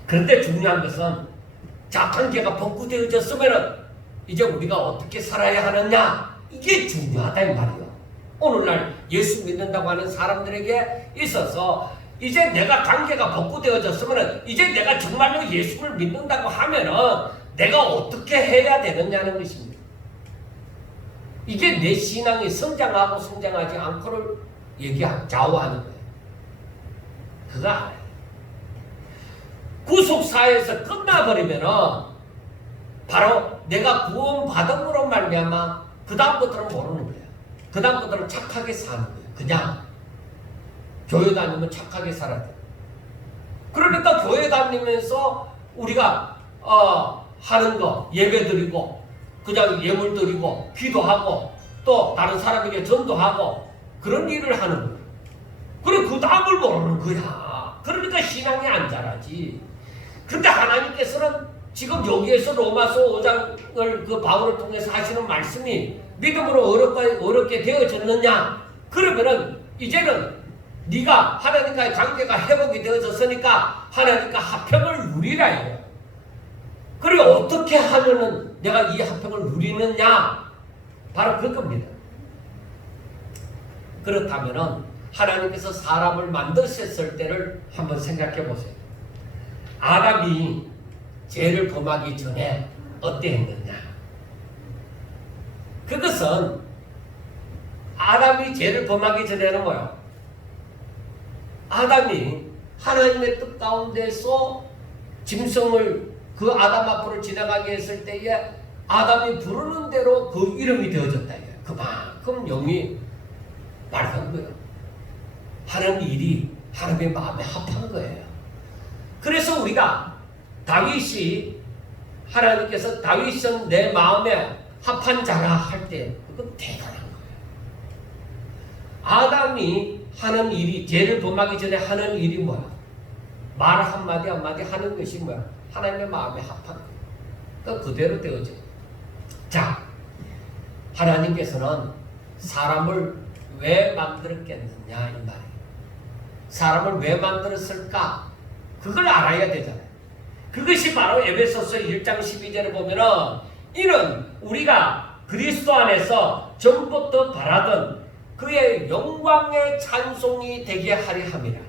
그런데 중요한 것은 자 관계가 복구되어졌으면 이제 우리가 어떻게 살아야 하느냐 이게 중요하다 이 말이에요. 오늘날 예수 믿는다고 하는 사람들에게 있어서 이제 내가 관계가 복구되어졌으면 이제 내가 정말로 예수를 믿는다고 하면은 내가 어떻게 해야 되느냐는 것입니다. 이게 내 신앙이 성장하고 성장하지 않고를 좌우하는 거예요. 그거 알아요. 구속사에서 끝나버리면은 바로 내가 구원받음으로 말미암아 그 다음부터는 모르는 거예요. 그 다음부터는 착하게 사는 거예요. 그냥 교회 다니면 착하게 살아야 돼요. 그러니까 교회 다니면서 우리가 하는 거 예배 드리고 그냥 예물 드리고 기도하고 또 다른 사람에게 전도하고 그런 일을 하는 거예요. 그래 그 다음을 모르는 거야. 그러니까 신앙이 안 자라지. 근데 하나님께서는 지금 여기에서 로마서 5장을 그 바울을 통해서 하시는 말씀이 믿음으로 어렵게 되어졌느냐? 그러면은 이제는 네가 하나님과의 관계가 회복이 되어졌으니까 하나님과 화평을 누리라 해요. 그리고 어떻게 하면은 내가 이 화평을 누리느냐? 바로 그겁니다. 그렇다면은 하나님께서 사람을 만드셨을 때를 한번 생각해 보세요. 아담이 죄를 범하기 전에 어땠느냐? 그것은 아담이 죄를 범하기 전에는 뭐요? 아담이 하나님의 뜻 가운데서 짐승을 그 아담 앞으로 지나가게 했을 때에 아담이 부르는 대로 그 이름이 되어졌다. 그만큼 영이 말한 거예요. 하는 일이 하나님의 마음에 합한 거예요. 그래서 우리가 하나님께서 다윗은 내 마음에 합한 자라 할 때 그건 대단한 거예요. 아담이 하는 일이 죄를 범하기 전에 하는 일이 뭐야? 말 한마디 한마디 하는 것이 뭐야? 하나님의 마음에 합한 거예요. 그대로 되어져. 자, 하나님께서는 사람을 왜 만들었겠느냐 이 말이에요. 사람을 왜 만들었을까? 그걸 알아야 되잖아요. 그것이 바로 에베소서 1장 12절에 보면은 이는 우리가 그리스도 안에서 전부터 바라던 그의 영광의 찬송이 되게 하려 함이라.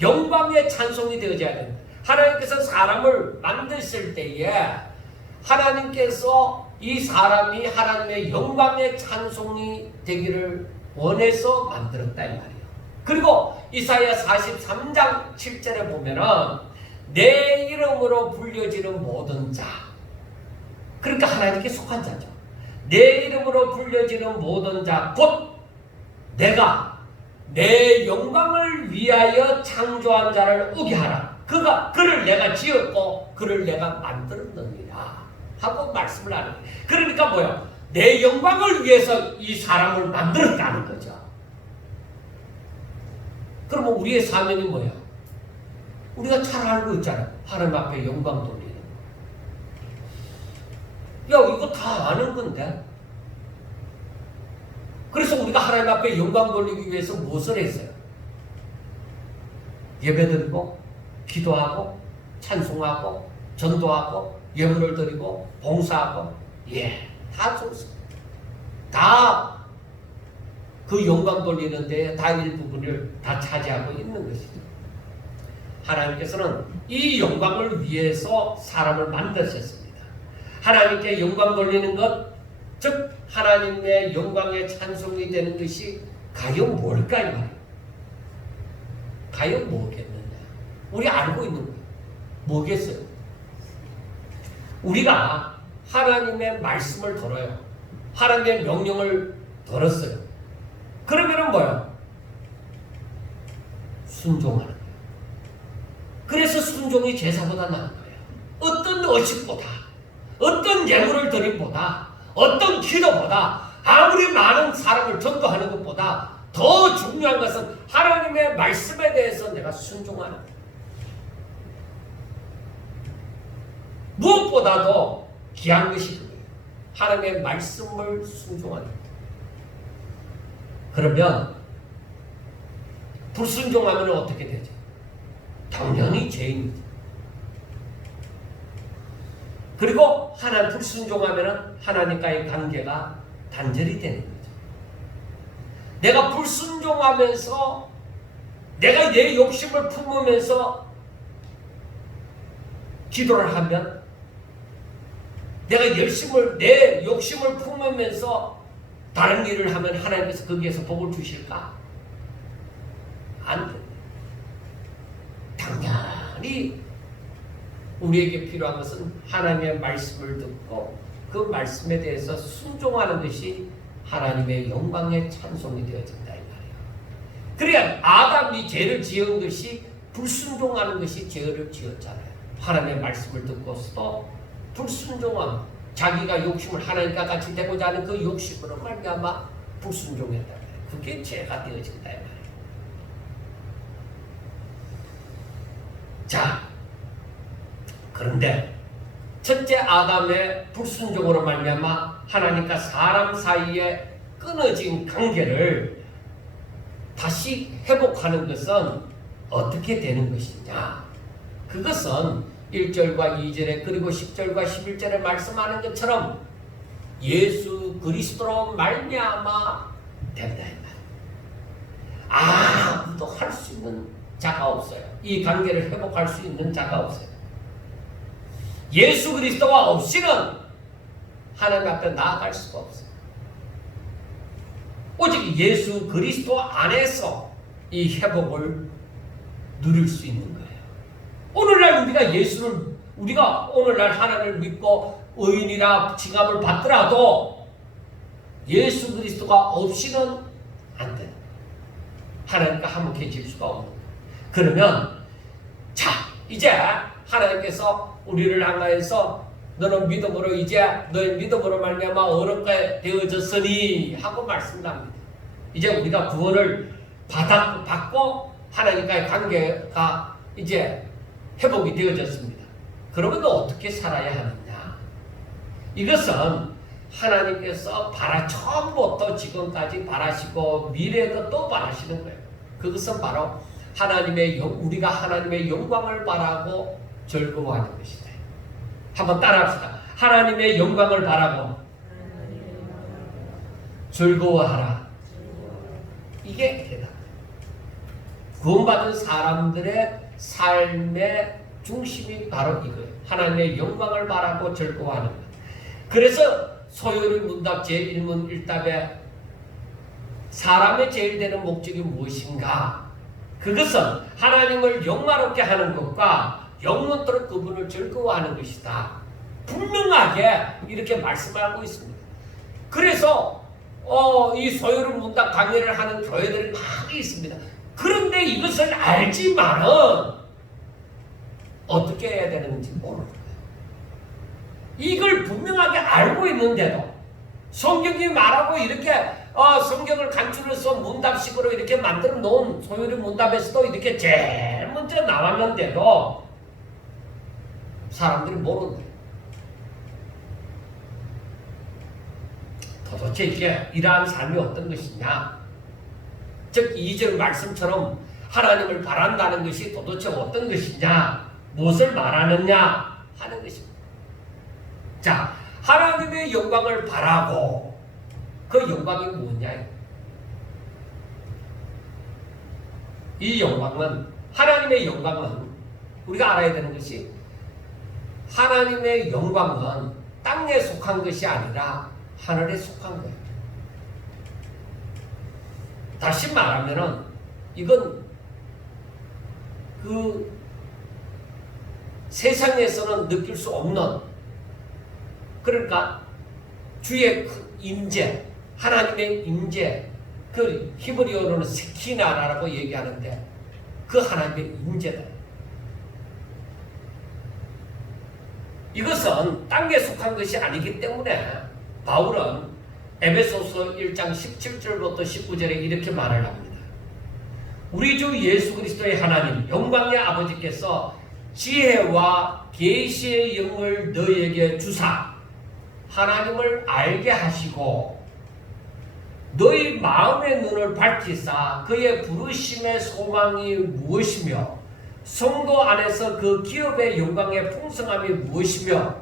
영광의 찬송이 되어져야 된다. 하나님께서 사람을 만드실 때에 하나님께서 이 사람이 하나님의 영광의 찬송이 되기를 원해서 만들었다 이 말이에요. 그리고 이사야 43장 7절에 보면은 내 이름으로 불려지는 모든 자, 그러니까 하나님께 속한 자죠. 내 이름으로 불려지는 모든 자 곧 내가 내 영광을 위하여 창조한 자를 오게 하라. 그를 내가 지었고 그를 내가 만들었느니라 하고 말씀을 하는 거예요. 그러니까 뭐야? 내 영광을 위해서 이 사람을 만들었다는 거죠. 그러면 우리의 사명이 뭐야? 우리가 잘 알고 있잖아요. 하나님 앞에 영광 돌리는 거. 야, 이거 다 아는 건데. 그래서 우리가 하나님 앞에 영광 돌리기 위해서 무엇을 했어요? 예배드리고 기도하고 찬송하고 전도하고 예물을 드리고 봉사하고 다 좋습니다. 다 그 영광 돌리는 데에 다 일부분을 다 차지하고 있는 것이죠. 하나님께서는 이 영광을 위해서 사람을 만드셨습니다. 하나님께 영광 돌리는 것, 즉 하나님의 영광의 찬송이 되는 것이 과연 뭘까 이 말이에요. 과연 뭐겠느냐? 우리 알고 있는 거예요. 뭐겠어요? 우리가 하나님의 말씀을 들어요. 하나님의 명령을 들었어요. 그러면은 뭐예요? 순종하는 거예요. 그래서 순종이 제사보다 나은 거예요. 어떤 의식보다, 어떤 예물을 드림보다, 어떤 기도보다, 아무리 많은 사람을 전도하는 것보다 더 중요한 것은 하나님의 말씀에 대해서 내가 순종하는 거예요. 무엇보다도 귀한 것이 그거예요. 하나님의 말씀을 순종하는 거예요. 그러면 불순종하면 어떻게 되죠? 당연히 죄인이죠. 그리고 불순종하면 하나님과의 관계가 단절이 되는 거죠. 내가 불순종하면서 내가 내 욕심을 품으면서 기도를 하면 내가 내 욕심을 품으면서 다른 일을 하면 하나님께서 거기에서 복을 주실까? 안 됩니다. 당연히 우리에게 필요한 것은 하나님의 말씀을 듣고 그 말씀에 대해서 순종하는 것이 하나님의 영광의 찬송이 되어진다 이 말이에요. 그래야 아담이 죄를 지은 것이 불순종하는 것이 죄를 지었잖아요. 하나님의 말씀을 듣고서도 불순종함, 자기가 욕심을 하나님과 같이 되고자 하는 그 욕심으로 말미암아 불순종했다. 그게 죄가 되어진다 이 말이에요. 자, 그런데 첫째 아담의 불순종으로 말미암아 하나님과 사람 사이에 끊어진 관계를 다시 회복하는 것은 어떻게 되는 것이냐? 그것은 1절과 2절에 그리고 10절과 11절에 말씀하는 것처럼 예수 그리스도로 말미암아 된다. 아무도 할 수 있는 자가 없어요. 이 관계를 회복할 수 있는 자가 없어요. 예수 그리스도가 없이는 하나님 앞에 나아갈 수가 없어요. 오직 예수 그리스도 안에서 이 회복을 누릴 수 있는 거예요. 오늘날 우리가 오늘날 하나님을 믿고 의인이라 칭함을 받더라도 예수 그리스도가 없이는 안 돼요. 하나님과 화목해질 수가 없는 거예요. 그러면 자, 이제 하나님께서 우리를 향하여서 너는 믿음으로 이제 너의 믿음으로 말미암아 어렵게 되어졌으니 하고 말씀합니다. 이제 우리가 구원을 받고 하나님과의 관계가 이제 회복이 되어졌습니다. 그러면 어떻게 살아야 하느냐? 이것은 하나님께서 처음부터 지금까지 바라시고 미래에도 또 바라시는 거예요. 그것은 바로 우리가 하나님의 영광을 바라고 즐거워하는 것이다. 한번 따라합시다. 하나님의 영광을 바라고 즐거워하라. 이게 해당. 구원받은 사람들의 삶의 중심이 바로 이거예요. 하나님의 영광을 바라고 즐거워하는 것. 그래서 소요리 문답 제1문 1답에 사람의 제일 되는 목적이 무엇인가? 그것은 하나님을 영화롭게 하는 것과 영원토록 그분을 즐거워하는 것이다. 분명하게 이렇게 말씀하고 있습니다. 그래서 이 소요리 문답 강의를 하는 교회들이 많이 있습니다. 그런데 이것을 알지만은 어떻게 해야 되는지 모르는 거예요. 이걸 분명하게 알고 있는데도 성경이 말하고 이렇게 성경을 간추려서 문답식으로 이렇게 만들어 놓은 소요리 문답에서도 이렇게 제일 먼저 나왔는데도 사람들이 모르는 거예요. 도대체 이게 이러한 삶이 어떤 것이냐? 즉 2절 말씀처럼 하나님을 바란다는 것이 도대체 어떤 것이냐? 무엇을 말하느냐? 하는 것입니다. 자, 하나님의 영광을 바라고 그 영광이 뭐냐? 이 영광은 하나님의 영광은 우리가 알아야 되는 것이 하나님의 영광은 땅에 속한 것이 아니라 하늘에 속한 거예요. 다시 말하면은 이건 그 세상에서는 느낄 수 없는, 그러니까 주의 임재, 하나님의 임재, 그 히브리어로는 세키나라고 얘기하는데 그 하나님의 임재다. 이것은 땅에 속한 것이 아니기 때문에 바울은 에베소서 1장 17절부터 19절에 이렇게 말을 합니다. 우리 주 예수 그리스도의 하나님 영광의 아버지께서 지혜와 계시의 영을 너희에게 주사 하나님을 알게 하시고 너희 마음의 눈을 밝히사 그의 부르심의 소망이 무엇이며 성도 안에서 그 기업의 영광의 풍성함이 무엇이며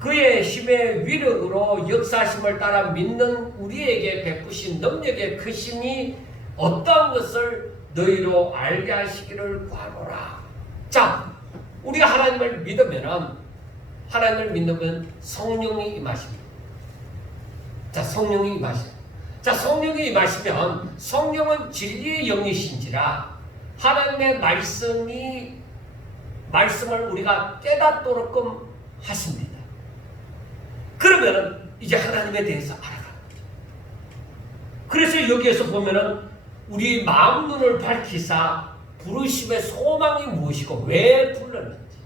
그의 힘의 위력으로 역사심을 따라 믿는 우리에게 베푸신 능력의 크심이 어떠한 것을 너희로 알게 하시기를 구하노라. 자, 우리가 하나님을 믿으면 하나님을 믿으면 성령이 임하십니다. 자, 성령이 임하십니다. 자, 성령이 임하시면 성령은 진리의 영이신지라 하나님의 말씀을 우리가 깨닫도록끔 하십니다. 그러면은 이제 하나님에 대해서 알아가는 거죠. 그래서 여기에서 보면은 우리 마음 눈을 밝히사 부르심의 소망이 무엇이고 왜 불렀는지,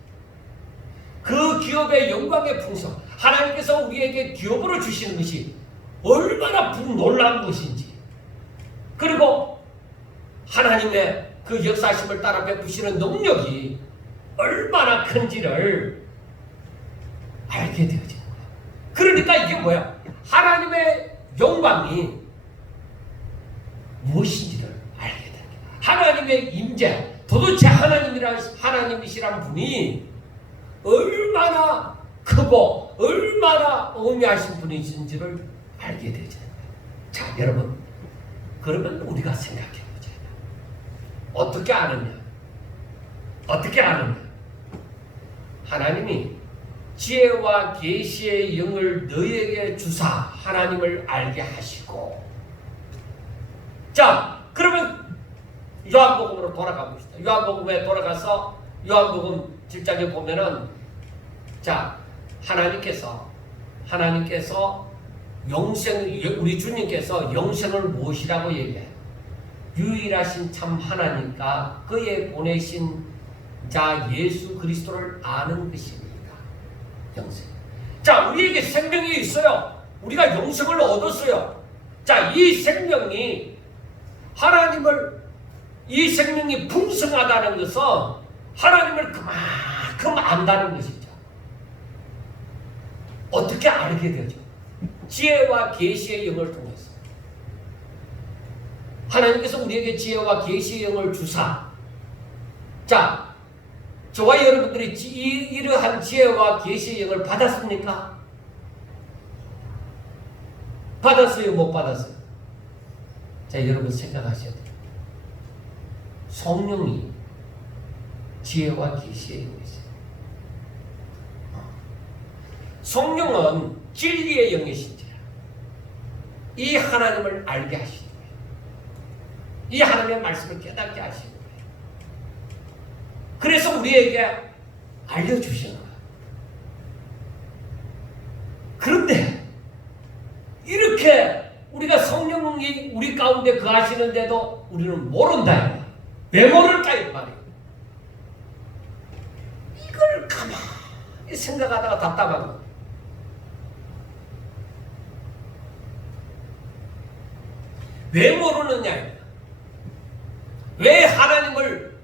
그 기업의 영광의 풍성, 하나님께서 우리에게 기업으로 주시는 것이 얼마나 놀라운 것인지, 그리고 하나님의 그 역사심을 따라 베푸시는 능력이 얼마나 큰지를 알게 되어집니다. 그러니까 이게 뭐야? 하나님의 영광이 무엇인지를 알게 됩니다. 하나님의 임재, 도대체 하나님이시란 분이 얼마나 크고 얼마나 의미하신 분이신지를 알게 되죠. 자, 여러분, 그러면 우리가 생각해보자. 어떻게 아느냐? 어떻게 아느냐? 하나님이 지혜와 계시의 영을 너희에게 주사 하나님을 알게 하시고, 자, 그러면 요한복음으로 돌아가 봅시다. 요한복음에 돌아가서 요한복음 7장에 보면은, 자, 하나님께서 우리 주님께서 영생을 무엇이라고 얘기해요? 유일하신 참 하나님과 그의 보내신 자 예수 그리스도를 아는 것입니다. 영생. 자, 우리에게 생명이 있어요. 우리가 영생을 얻었어요. 자, 이 생명이 풍성하다는 것은 하나님을 그만큼 안다는 것이죠. 어떻게 알게 되죠? 지혜와 계시의 영을 통해서. 하나님께서 우리에게 지혜와 계시의 영을 주사. 자, 저와 여러분들이 이러한 지혜와 계시의 영을 받았습니까? 받았어요? 못 받았어요? 자, 여러분 생각하셔야 돼요. 성령이 지혜와 계시의 영이세요. 성령은 진리의 영이신지라 이 하나님을 알게 하시는 거예요. 이 하나님의 말씀을 깨닫게 하시는 거예요. 그래서 우리에게 알려주시는 거예요. 그런데 이렇게 우리가 성령이 우리 가운데 거하시는데도 우리는 모른다. 왜 모를까요? 말이에요. 이걸 가만히 생각하다가 답답한 거예요. 왜 모르느냐? 왜 하나님을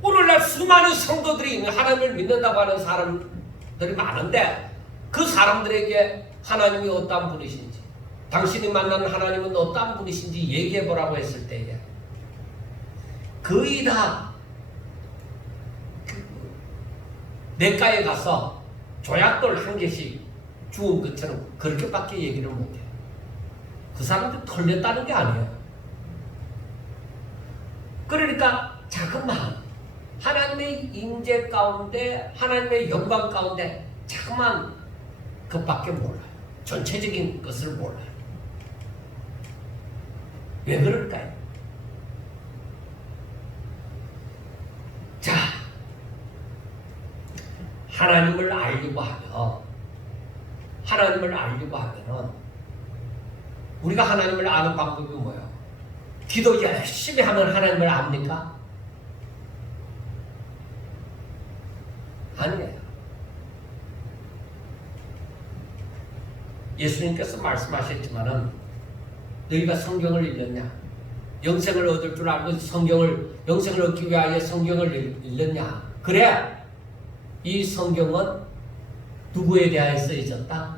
오늘날 수많은 성도들이 하나님을 믿는다고 하는 사람들이 많은데 그 사람들에게 하나님이 어떠한 분이신지 당신이 만난 하나님은 어떠한 분이신지 얘기해보라고 했을 때에 거의 다 내과에 가서 조약돌 한 개씩 주운 것처럼 그렇게밖에 얘기를 못해요. 그 사람들 털렸다는 게 아니에요. 그러니까 자꾸만 하나님의 임재 가운데 하나님의 영광 가운데 자꾸만 그것밖에 몰라요. 전체적인 것을 몰라요. 왜 그럴까요? 자, 하나님을 알려고 하면은 우리가 하나님을 아는 방법이 뭐예요? 기도 열심히 하면 하나님을 압니까? 아니에요. 예수님께서 말씀하셨지만은 너희가 성경을 읽었냐? 영생을 얻을 줄 알고 영생을 얻기 위하여 성경을 읽었냐? 그래, 이 성경은 누구에 대하여 쓰여졌다?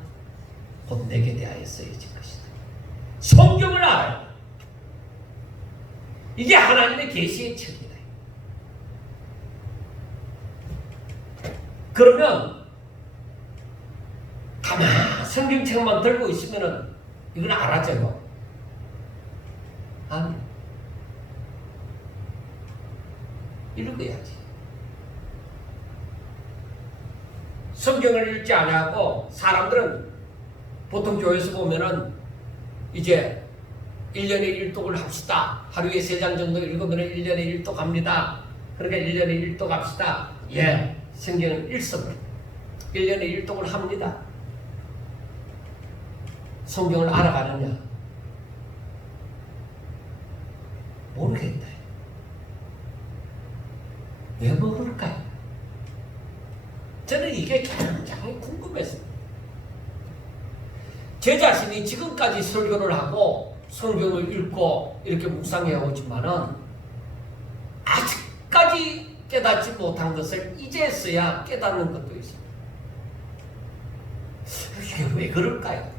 곧 내게 대하여 쓰여진 것이다. 성경을 알아야 이게 하나님의 계시의 책이다. 그러면 가만 성경책만 들고 있으면은 이걸 알아줘요? 아니, 읽어야지. 성경을 읽지 않아하고 사람들은 보통 교회에서 보면은 이제 1년에 1독을 합시다. 하루에 3장 정도 읽으면 1년에 1독 합니다. 그러니까 1년에 1독 합시다. 예, 성경을 읽습니다. 1년에 1독을 합니다. 성경을 알아가느냐? 모르겠다. 왜 모를까요? 저는 이게 굉장히 궁금했습니다. 제 자신이 지금까지 설교를 하고 성경을 읽고 이렇게 묵상해 오지만은 아직까지 깨닫지 못한 것을 이제서야 깨닫는 것도 있습니다. 이게 왜 그럴까요?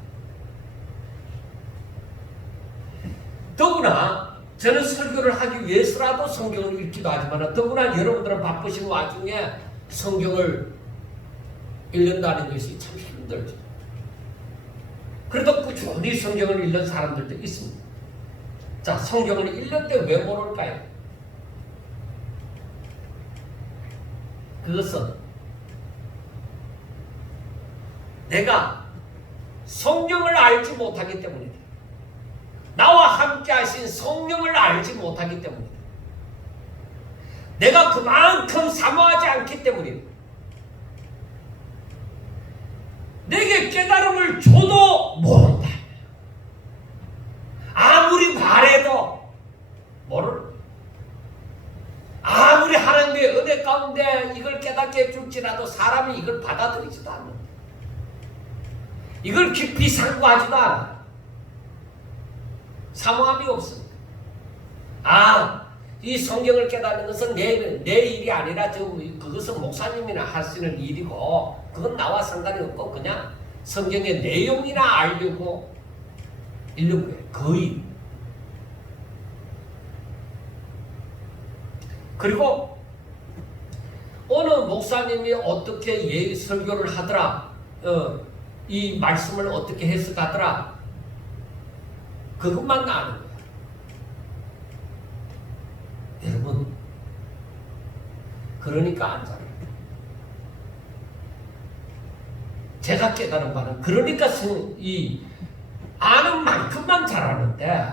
더구나 저는 설교를 하기 위해서라도 성경을 읽기도 하지만 더구나 여러분들은 바쁘신 와중에 성경을 읽는다는 것이 참 힘들죠. 그래도 꾸준히 성경을 읽는 사람들도 있습니다. 자, 성경을 읽는데 왜 모를까요? 그것은 내가 성령을 알지 못하기 때문이다. 나와 함께 하신 성령을 알지 못하기 때문이다. 내가 그만큼 사모하지 않기 때문이다. 내게 깨달음을 줘도 모른다. 아무리 바래도 모를. 아무리 하나님의 은혜 가운데 이걸 깨닫게 해줄지라도 사람이 이걸 받아들이지도 않는다. 이걸 깊이 상고하지도 않아. 사모함이 없습니다. 이 성경을 깨닫는 것은 내 일이 아니라 그것은 목사님이나 하시는 일이고 그건 나와 상관이 없고 그냥 성경의 내용이나 알려고 읽는 거예요. 거의. 그리고 어느 목사님이 어떻게 설교를 하더라, 이 말씀을 어떻게 해석하더라, 그것만 아는 거예요. 여러분, 그러니까 안 잘해요. 제가 깨달은 바는 그러니까 이 아는 만큼만 잘하는데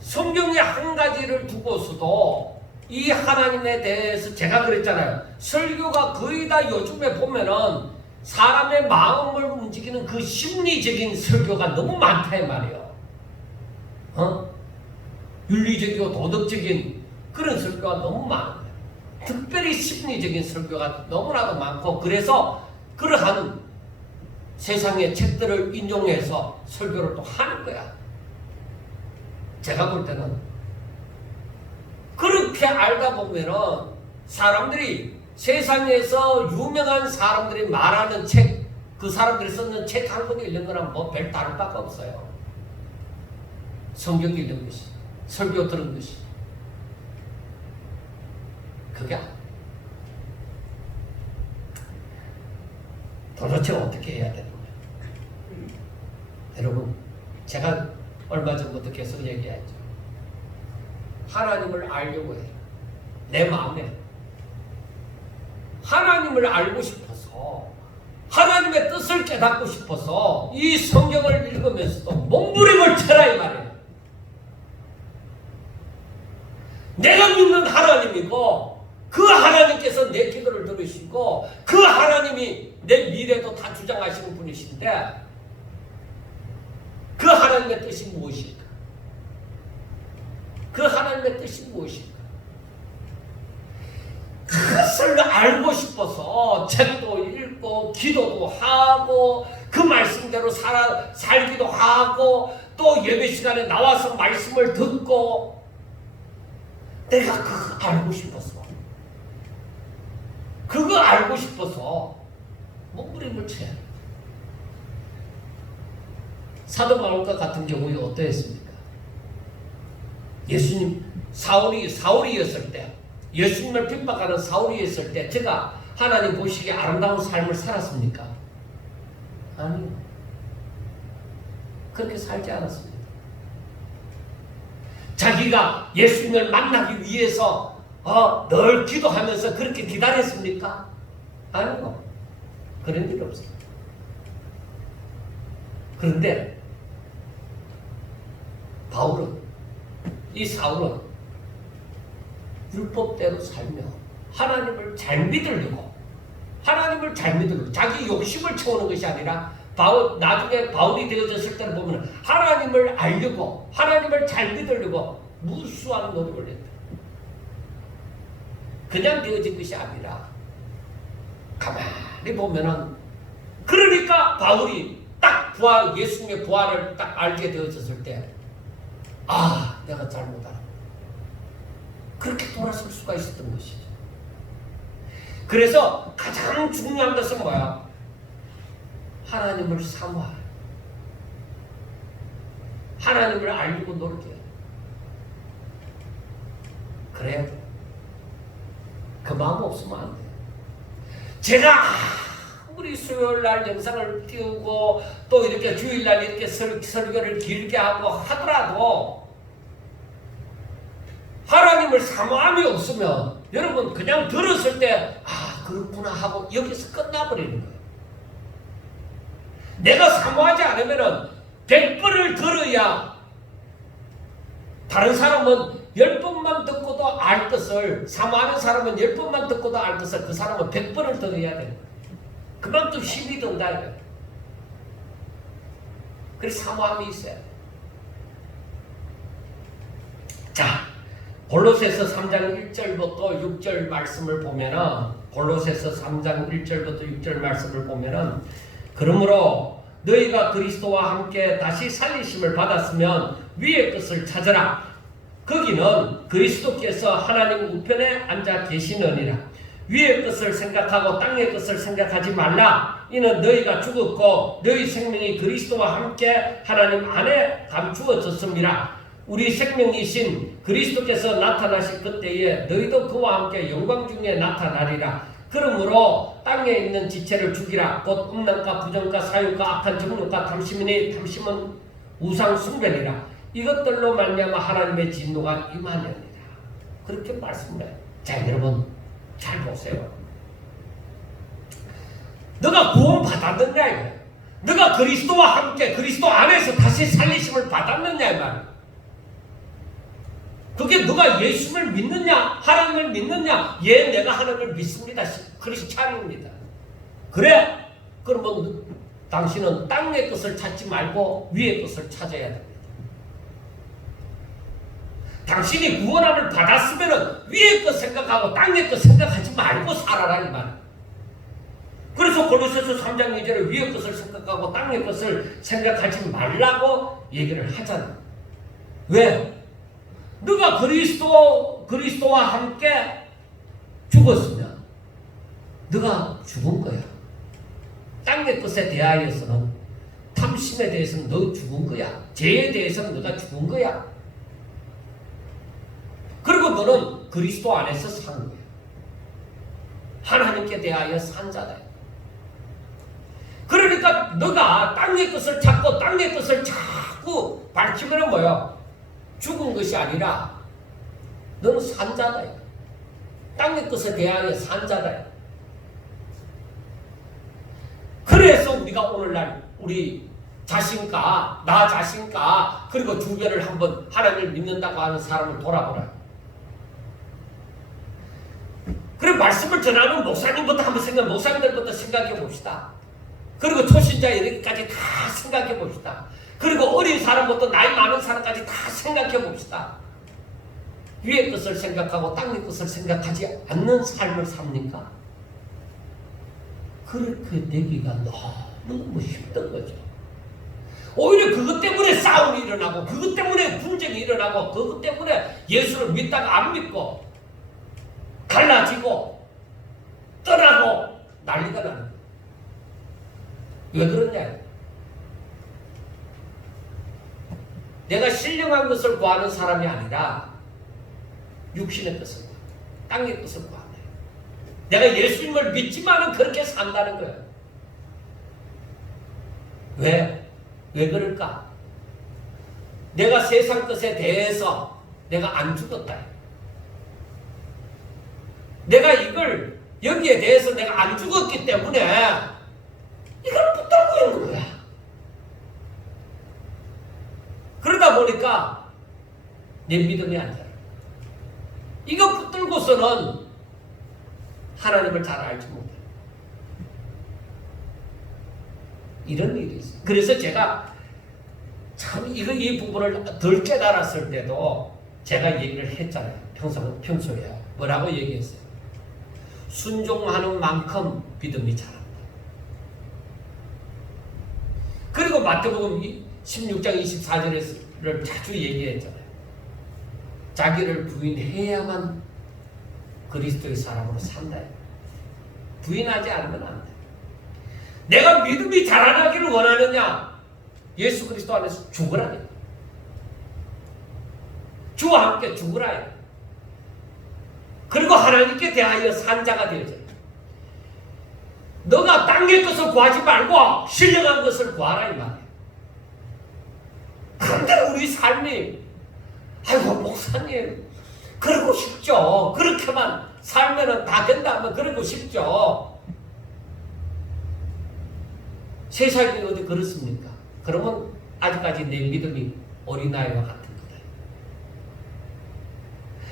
성경의 한 가지를 두고서도 이 하나님에 대해서 제가 그랬잖아요. 설교가 거의 다 요즘에 보면은 사람의 마음을 움직이는 그 심리적인 설교가 너무 많다 이 말이에요. 윤리적이고 도덕적인 그런 설교가 너무 많아요. 특별히 심리적인 설교가 너무나도 많고, 그래서 그러한 세상의 책들을 인용해서 설교를 또 하는 거야. 제가 볼 때는 그렇게 알다 보면은 사람들이 세상에서 유명한 사람들이 말하는 책, 그 사람들이 썼는 책 한 권 읽는 거랑 뭐 별 다를 바가 없어요. 성경 읽는 것이, 설교 들은 것이. 그게 도대체 어떻게 해야 되는 거예요? 여러분, 제가 얼마 전부터 계속 얘기했죠. 하나님을 알려고 해요. 내 마음에 하나님을 알고 싶어서, 하나님의 뜻을 깨닫고 싶어서 이 성경을 읽으면서도 몸부림을 쳐라 이 말이에요. 내가 믿는 하나님이고 그 하나님께서 내 기도를 들으시고 그 하나님이 내 미래도 다 주장하시는 분이신데 그 하나님의 뜻이 무엇일까? 그 하나님의 뜻이 무엇일까? 그것을 알고 싶어서 책도 읽고 기도도 하고 그 말씀대로 살기도 하고 또 예배 시간에 나와서 말씀을 듣고 내가 그거 알고 싶어서 그거 알고 싶어서 몸부림을 쳐야 돼. 사도 바울과 같은 경우에 어떠했습니까? 예수님 사울이었을 때, 예수님을 핍박하는 사울이었을 때 제가 하나님 보시기에 아름다운 삶을 살았습니까? 아니요. 그렇게 살지 않았습니다. 자기가 예수님을 만나기 위해서 늘 기도하면서 그렇게 기다렸습니까? 아니요. 그런 일 없어요. 그런데 이 사울은 율법대로 살며 하나님을 잘 믿으려고 자기 욕심을 채우는 것이 아니라 나중에 바울이 되어졌을 때를 보면 하나님을 알려고 하나님을 잘 믿으려고 무수한 노력을 했다. 그냥 되어진 것이 아니라 가만히 보면은 그러니까 바울이 딱 예수님의 부활을 딱 알게 되어졌을 때 내가 잘못하다. 그렇게 돌아설 수가 있었던 것이죠. 그래서 가장 중요한 것은 뭐야? 하나님을 사모하라. 하나님을 알고 놀게. 그래야 돼. 그 마음 없으면 안 돼. 제가 아무리 수요일날 영상을 띄우고 또 이렇게 주일날 이렇게 설교를 길게 하고 하더라도 하나님을 사모함이 없으면 여러분 그냥 들었을 때 그렇구나 하고 여기서 끝나버리는 거예요. 내가 사모하지 않으면 100번을 들어야, 다른 사람은 10번만 듣고도 알 것을, 사모하는 사람은 10번만 듣고도 알 것을 그 사람은 100번을 들어야 되는 거예요. 그만큼 힘이 든다 이거예요. 그래서 사모함이 있어야 돼요. 자, 골로새서 3장 1절부터 6절 말씀을 보면은, 골로새서 3장 1절부터 6절 말씀을 보면은, 그러므로 너희가 그리스도와 함께 다시 살리심을 받았으면 위의 것을 찾으라. 거기는 그리스도께서 하나님 우편에 앉아 계시느니라. 위의 것을 생각하고 땅의 것을 생각하지 말라. 이는 너희가 죽었고 너희 생명이 그리스도와 함께 하나님 안에 감추어졌습니다. 우리 생명이신 그리스도께서 나타나실 그때에 너희도 그와 함께 영광 중에 나타나리라. 그러므로 땅에 있는 지체를 죽이라. 곧 음란과 부정과 사욕과 악한 정욕과 탐심이니 탐심은 우상 숭배니라. 이것들로 말미암아 하나님의 진노가 임하느니라. 그렇게 말씀을 해요. 자, 여러분 잘 보세요. 너가 구원받았느냐 이거야. 너가 그리스도와 함께 그리스도 안에서 다시 살리심을 받았느냐 이 말이야. 그게 너가 예수를 믿느냐 하나님을 믿느냐. 예, 내가 하나님을 믿습니다. 크리스찬입니다. 그래? 그러면 당신은 땅의 것을 찾지 말고 위의 것을 찾아야 됩니다. 당신이 구원함을 받았으면 위의 것 생각하고 땅의 것 생각하지 말고 살아라 이 말. 그래서 골로새서 3장 2절에 위의 것을 생각하고 땅의 것을 생각하지 말라고 얘기를 하잖아. 왜? 너가 그리스도와 함께 죽었으면 너가 죽은 거야. 땅의 것에 대하여서는, 탐심에 대해서는 너 죽은 거야. 죄에 대해서는 너가 죽은 거야. 그리고 너는 그리스도 안에서 사는 거야. 하나님께 대하여 산 자다. 그러니까 너가 땅의 것을 찾고 땅의 것을 자꾸 밝히면 뭐야? 죽은 것이 아니라 너는 산 자다. 땅의 것에 대하여 산 자다. 그래서 우리가 오늘날 우리 자신과 나 자신과 그리고 주변을 한번 하나님을 믿는다고 하는 사람을 돌아보라. 그래, 말씀을 전하는 목사님부터 한번 목사님들부터 생각해 봅시다. 그리고 초신자 이렇게까지 다 생각해 봅시다. 그리고 어린 사람부터 나이 많은 사람까지 다 생각해 봅시다. 위의 것을 생각하고 땅의 것을 생각하지 않는 삶을 삽니까? 그렇게 되기가 너무 힘든 거죠. 오히려 그것 때문에 싸움이 일어나고, 그것 때문에 분쟁이 일어나고, 그것 때문에 예수를 믿다가 안 믿고 갈라지고 떠나고 난리가 나는 거예요. 왜 그러냐? 내가 신령한 것을 구하는 사람이 아니라 육신의 것을 구하는, 땅의 것을 구하는 거예요. 내가 예수님을 믿지만은 그렇게 산다는 거예요. 왜? 왜 그럴까? 내가 세상 것에 대해서 내가 안 죽었다. 내가 여기에 대해서 내가 안 죽었기 때문에 이걸 붙들고 있는 거야. 그러다 보니까 내 믿음이 안 자라. 이거 붙들고서는 하나님을 잘 알지 못해. 이런 일이 있어요. 그래서 제가 참 이 부분을 덜 깨달았을 때도 제가 얘기를 했잖아요. 평소에 뭐라고 얘기했어요? 순종하는 만큼 믿음이 자란다. 그리고 마태복음 16장 24절을 자주 얘기했잖아요. 자기를 부인해야만 그리스도의 사람으로 산다. 부인하지 않으면 안 돼. 내가 믿음이 자라나기를 원하느냐? 예수 그리스도 안에서 죽으라. 주와 함께 죽으라. 그리고 하나님께 대하여 산 자가 되어져. 너가 땅의 것을 구하지 말고 신령한 것을 구하라 이 말이야. 그런데 우리 삶이, 아이고 목사님 그러고 싶죠. 그렇게만 살면은 다 된다면 그러고 싶죠. 세상이 어디 그렇습니까? 그러면 아직까지 내 믿음이 어린아이와 같은 거다.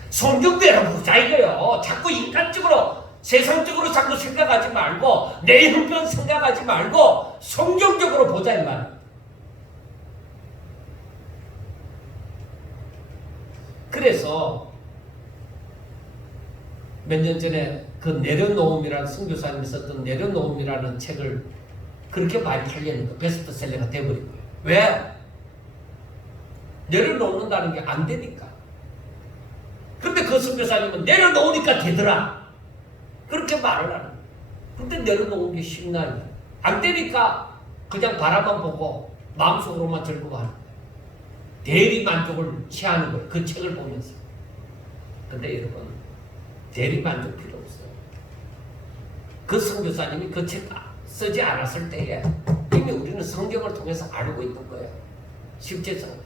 성경대로 보자 이거요. 자꾸 인간적으로 세상적으로 자꾸 생각하지 말고 내 형편 생각하지 말고 성경적으로 보자 이 말. 그래서 몇 년 전에 그 내려놓음이라는 선교사님이 썼던 내려놓음이라는 책을 그렇게 많이 팔리는 거 베스트셀러가 돼버린 거예요. 왜? 내려놓는다는 게 안 되니까. 근데 그 선교사님은 내려놓으니까 되더라. 그렇게 말을 하는 거예요. 근데 내려놓은 게 쉽나요? 안 되니까 그냥 바라만 보고 마음속으로만 즐거워하는 거예요. 대리 만족을 취하는 거예요. 그 책을 보면서. 근데 여러분, 대리 만족 필요 없어요. 그 선교사님이 그 책 쓰지 않았을 때에 이미 우리는 성경을 통해서 알고 있는 거예요. 실제적으로.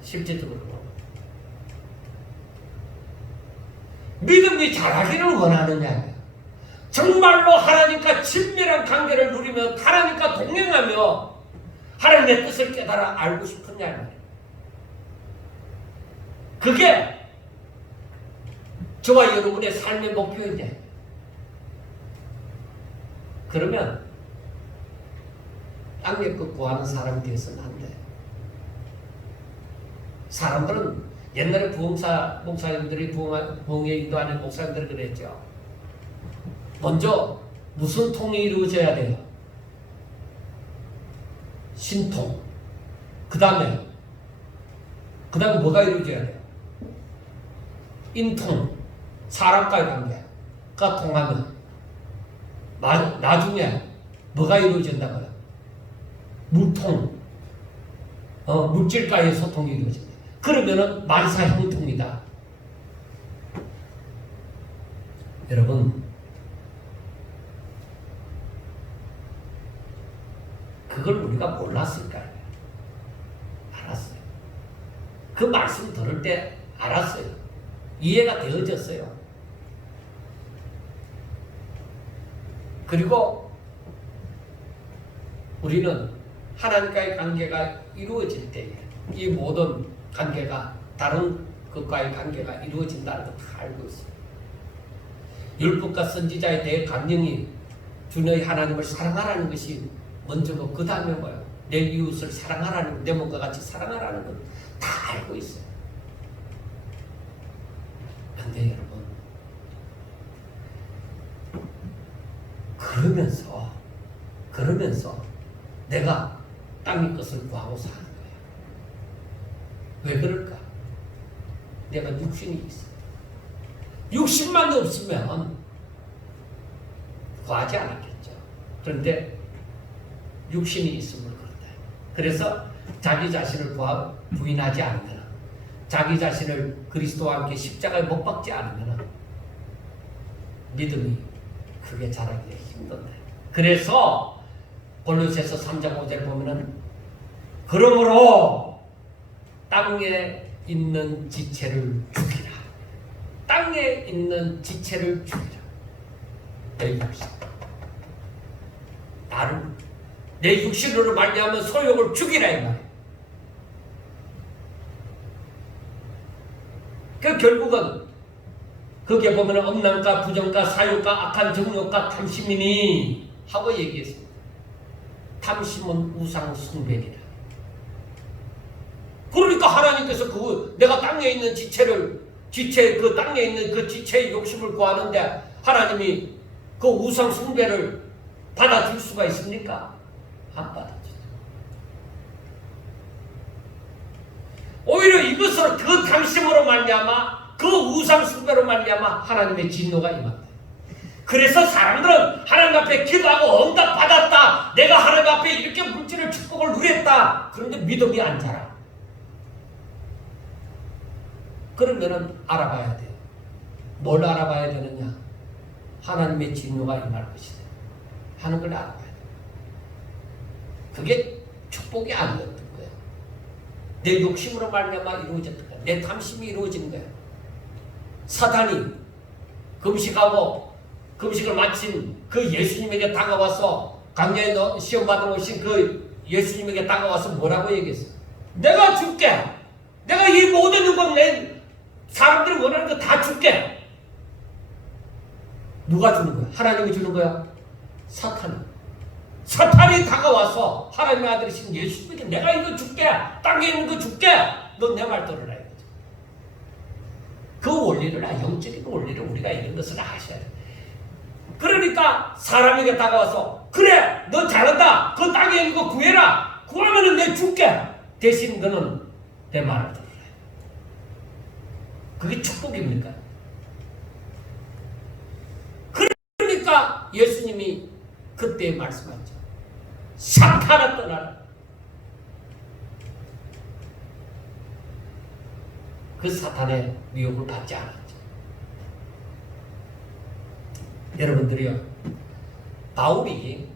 믿음이 자라기를 원하느냐. 정말로 하나님과 친밀한 관계를 누리며 하나님과 동행하며 하나님의 뜻을 깨달아 알고 싶느냐. 그게 저와 여러분의 삶의 목표인데, 그러면 땅의 것 구하는 사람이 되어서는 안 돼. 사람들은 옛날에 목사님들이 부흥에 인도하는 목사님들이 그랬죠. 먼저 무슨 통이 이루어져야 돼요? 신통. 그 다음에 뭐가 이루어져야 돼요? 인통. 사람과의 관계가 통하면 나중에 뭐가 이루어진다고요? 물통. 물질과의 소통이 이루어진다. 그러면은 만사형통이다. 여러분, 그걸 우리가 몰랐을까요? 알았어요. 그 말씀 들을 때 알았어요. 이해가 되어졌어요. 그리고 우리는 하나님과의 관계가 이루어질 때에 이 모든 관계가 다른 것과의 관계가 이루어진다는 걸 다 알고 있어요. 율법과 선지자에 대해 강령이 주너의 하나님을 사랑하라는 것이 먼저고, 그 다음에 뭐예요? 내 이웃을 사랑하라는, 내 몸과 같이 사랑하라는 걸 다 알고 있어요. 근데 여러분, 그러면서 내가 땅의 것을 구하고 사는 거예요. 왜 그럴까? 내가 육신이 있어. 육신만 없으면 구하지 않았겠죠. 그런데 육신이 있음을 그렇다. 그래서 자기 자신을 부인하지 않으면, 자기 자신을 그리스도와 함께 십자가에 못 박지 않으면 믿음이 크게 자라기가 힘든다. 그래서 골로새서 3장 5절 보면은, 그러므로 땅에 있는 지체를 죽이라. 땅에 있는 지체를 죽이라. 내 육신, 나를, 내 육신으로 말미암아 소욕을 죽이라 이 말이에요. 그 결국은 거기에 보면 음란과 부정과 사욕과 악한 정욕과 탐심이니 하고 얘기했습니다. 탐심은 우상 숭배니라. 그러니까 하나님께서 내가 땅에 있는 그 땅에 있는 그 지체의 욕심을 구하는데 하나님이 그 우상 숭배를 받아줄 수가 있습니까? 안 받아주죠. 오히려 이것을 그 탐심으로 말미암아, 그 우상 숭배로 말미암아 하나님의 진노가 임한다. 그래서 사람들은 하나님 앞에 기도하고 응답 받았다, 내가 하나님 앞에 이렇게 물질을 축복을 누렸다. 그런데 믿음이 안 자라. 그러면은 알아봐야 돼요. 뭘 알아봐야 되느냐? 하나님의 진노가 임할 것이다 하는 걸 알아봐야 돼요. 그게 축복이 아니었던 거예요. 내 욕심으로 말미암아 이루어졌던 거야. 내 탐심이 이루어진 거야. 사탄이 금식을 마친 그 예수님에게 다가와서, 강야에 시험 받으러 오신 그 예수님에게 다가와서 뭐라고 얘기했어요? 내가 줄게. 내가 이 모든 욕을 내 사람들이 원하는 거 다 줄게. 누가 주는 거야? 하나님이 주는 거야? 사탄이 다가와서 하나님의 아들이신 예수님에게 내가 이거 줄게. 땅에 있는 거 줄게. 너 내 말 들으라 이거죠. 그 원리를, 영적인 원리를 우리가 이런 것을 아셔야 돼. 그러니까 사람에게 다가와서, 그래 너 잘한다, 그 땅에 있는 거 구해라, 구하면은 내가 줄게. 대신 너는 내 말을 들으라. 그게 축복입니까? 그러니까 예수님이 그때 말씀하셨죠. 사탄아 떠나라. 그 사탄의 미혹을 받지 않았죠. 여러분들이요, 바울이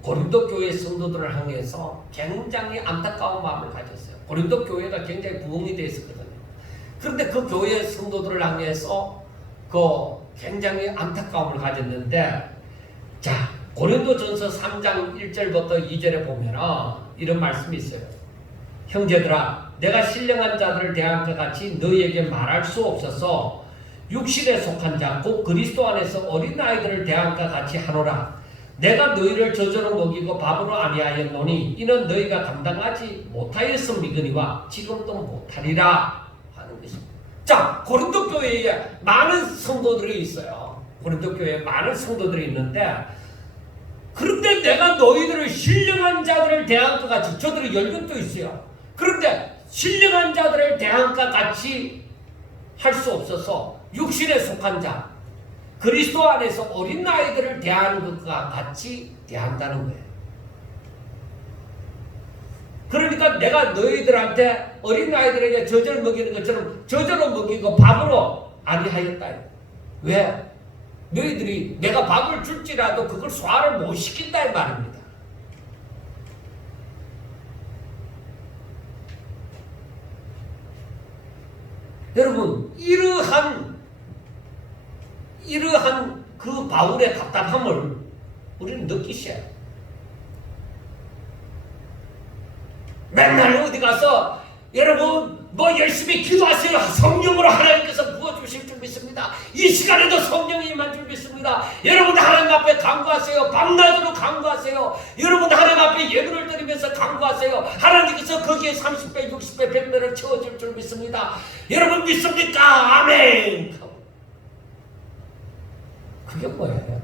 고린도 교회 성도들을 향해서 굉장히 안타까운 마음을 가졌어요. 고린도 교회가 굉장히 부흥이 되어 있었거든요. 그런데 그 교회 성도들을 향해서 그 굉장히 안타까움을 가졌는데, 자, 고린도전서 3장 1절부터 2절에 보면은 이런 말씀이 있어요. 형제들아, 내가 신령한 자들을 대한 것 같이 너희에게 말할 수 없어서 육신에 속한 자, 곧 그리스도 안에서 어린아이들을 대한 것 같이 하노라. 내가 너희를 저저로 먹이고 밥으로 아니하였노니 이는 너희가 감당하지 못하였음이거니와 지금도 못하리라 하는 것입니다. 자, 고린도 교회에 많은 성도들이 있어요. 고린도 교회에 많은 성도들이 있는데, 그런데 내가 너희들을 신령한 자들을 대한 것 같이, 저들이 연륜도 있어요. 그런데 신령한 자들을 대한 것 같이 할 수 없어서 육신에 속한 자, 그리스도 안에서 어린아이들을 대하는 것과 같이 대한다는 거예요. 그러니까 내가 너희들한테 어린아이들에게 젖을 먹이는 것처럼 젖으로 먹이고 밥으로 아니하였다. 왜? 너희들이 내가 밥을 줄지라도 그걸 소화를 못 시킨다 이 말입니다. 여러분, 이러한 그 바울의 답답함을 우리는 느끼셔야 해요. 맨날 어디 가서 여러분 뭐 열심히 기도하세요. 성령으로 하나님께서 부어주실 줄 믿습니다. 이 시간에도 성령이 임할 줄 믿습니다. 여러분 하나님 앞에 간구하세요. 밤낮으로 간구하세요. 여러분 하나님 앞에 예물을 드리면서 간구하세요. 하나님께서 거기에 30배, 60배, 100배를 채워줄 줄 믿습니다. 여러분 믿습니까? 아멘. 그게 뭐예요?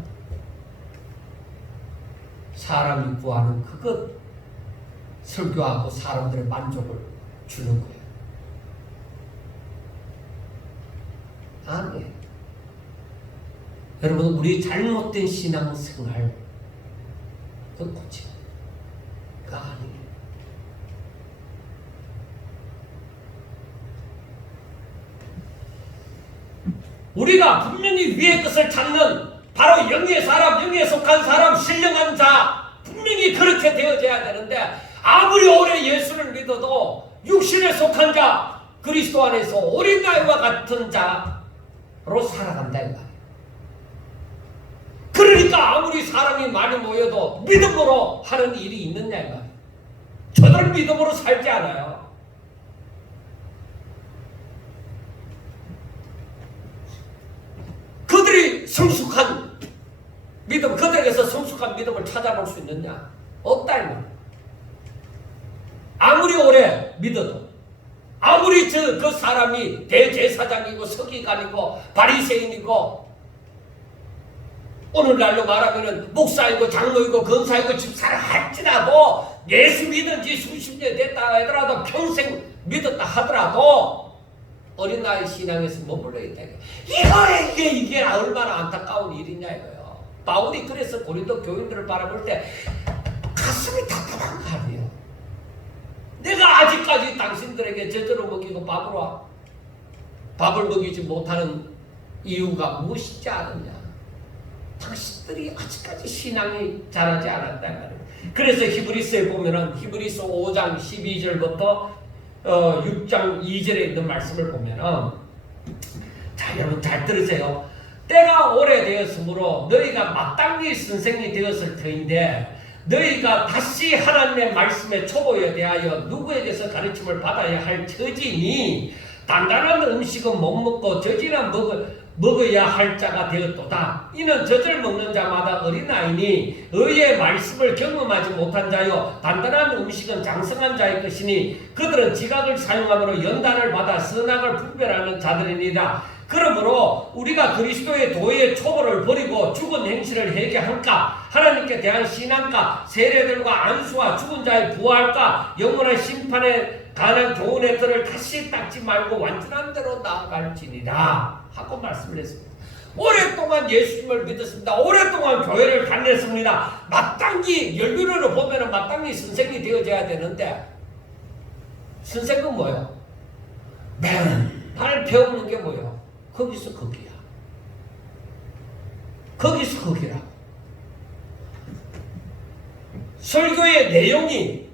사람이 구하는 그것, 설교하고 사람들의 만족을 주는 거예요. 아니에요. 여러분, 우리 잘못된 신앙생활, 그건 고쳐. 그거 아니에요. 우리가 분명히 위의 것을 찾는 바로 영의 사람, 영에 속한 사람, 신령한 자, 분명히 그렇게 되어져야 되는데, 아무리 오래 예수를 믿어도 육신에 속한 자, 그리스도 안에서 어린아이와 같은 자로 살아간다 이 말이에요. 그러니까 아무리 사람이 많이 모여도 믿음으로 하는 일이 있느냐 이 말이에요. 저들 믿음으로 살지 않아요. 그들이 성숙한 믿음, 그들에게서 성숙한 믿음을 찾아볼 수 있느냐? 없다 이 말이에요. 아무리 오래 믿어도, 아무리 그 사람이 대제사장이고 서기관이고 바리새인이고, 오늘날로 말하면 목사이고 장로이고 권사이고 집사를 할지라도, 예수 믿은 지 수십 년 됐다 하더라도, 평생 믿었다 하더라도 어린아이 신앙에서 머물러 있다. 이게 얼마나 안타까운 일이냐 이거예요. 바울이 그래서 고린도 교인들을 바라볼 때 가슴이 답답한 거 아니에요. 내가 아직까지 당신들에게 제대로 먹이고 밥을 먹이지 못하는 이유가 무엇이지 않느냐? 당신들이 아직까지 신앙이 자라지 않았단 말이에요. 그래서 히브리서에 보면은 히브리서 5장 12절부터 6장 2절에 있는 말씀을 보면은, 자, 여러분 잘 들으세요. 때가 오래되었으므로 너희가 마땅히 선생이 되었을 터인데, 너희가 다시 하나님의 말씀에 초보에 대하여 누구에게서 가르침을 받아야 할 처지니, 단단한 음식은 못 먹고 젖이나 먹어야 할 자가 되었도다. 이는 젖을 먹는 자마다 어린아이니 의의 말씀을 경험하지 못한 자요, 단단한 음식은 장성한 자의 것이니 그들은 지각을 사용함으로 연단을 받아 선악을 분별하는 자들이니라. 그러므로 우리가 그리스도의 도의 초보를 버리고 죽은 행실을 회개할까? 하나님께 대한 신앙과 세례들과 안수와 죽은 자의 부활과 영원한 심판에 관한 좋은 애들을 다시 닦지 말고 완전한 대로 나아갈지니라 하고 말씀을 했습니다. 오랫동안 예수님을 믿었습니다. 오랫동안 교회를 다녔습니다. 마땅히 연륜으로 보면 마땅히 선생이 되어져야 되는데, 선생은 뭐예요? 맨날 배우는 게 뭐예요? 거기서 거기야. 거기서 거기라. 설교의 내용이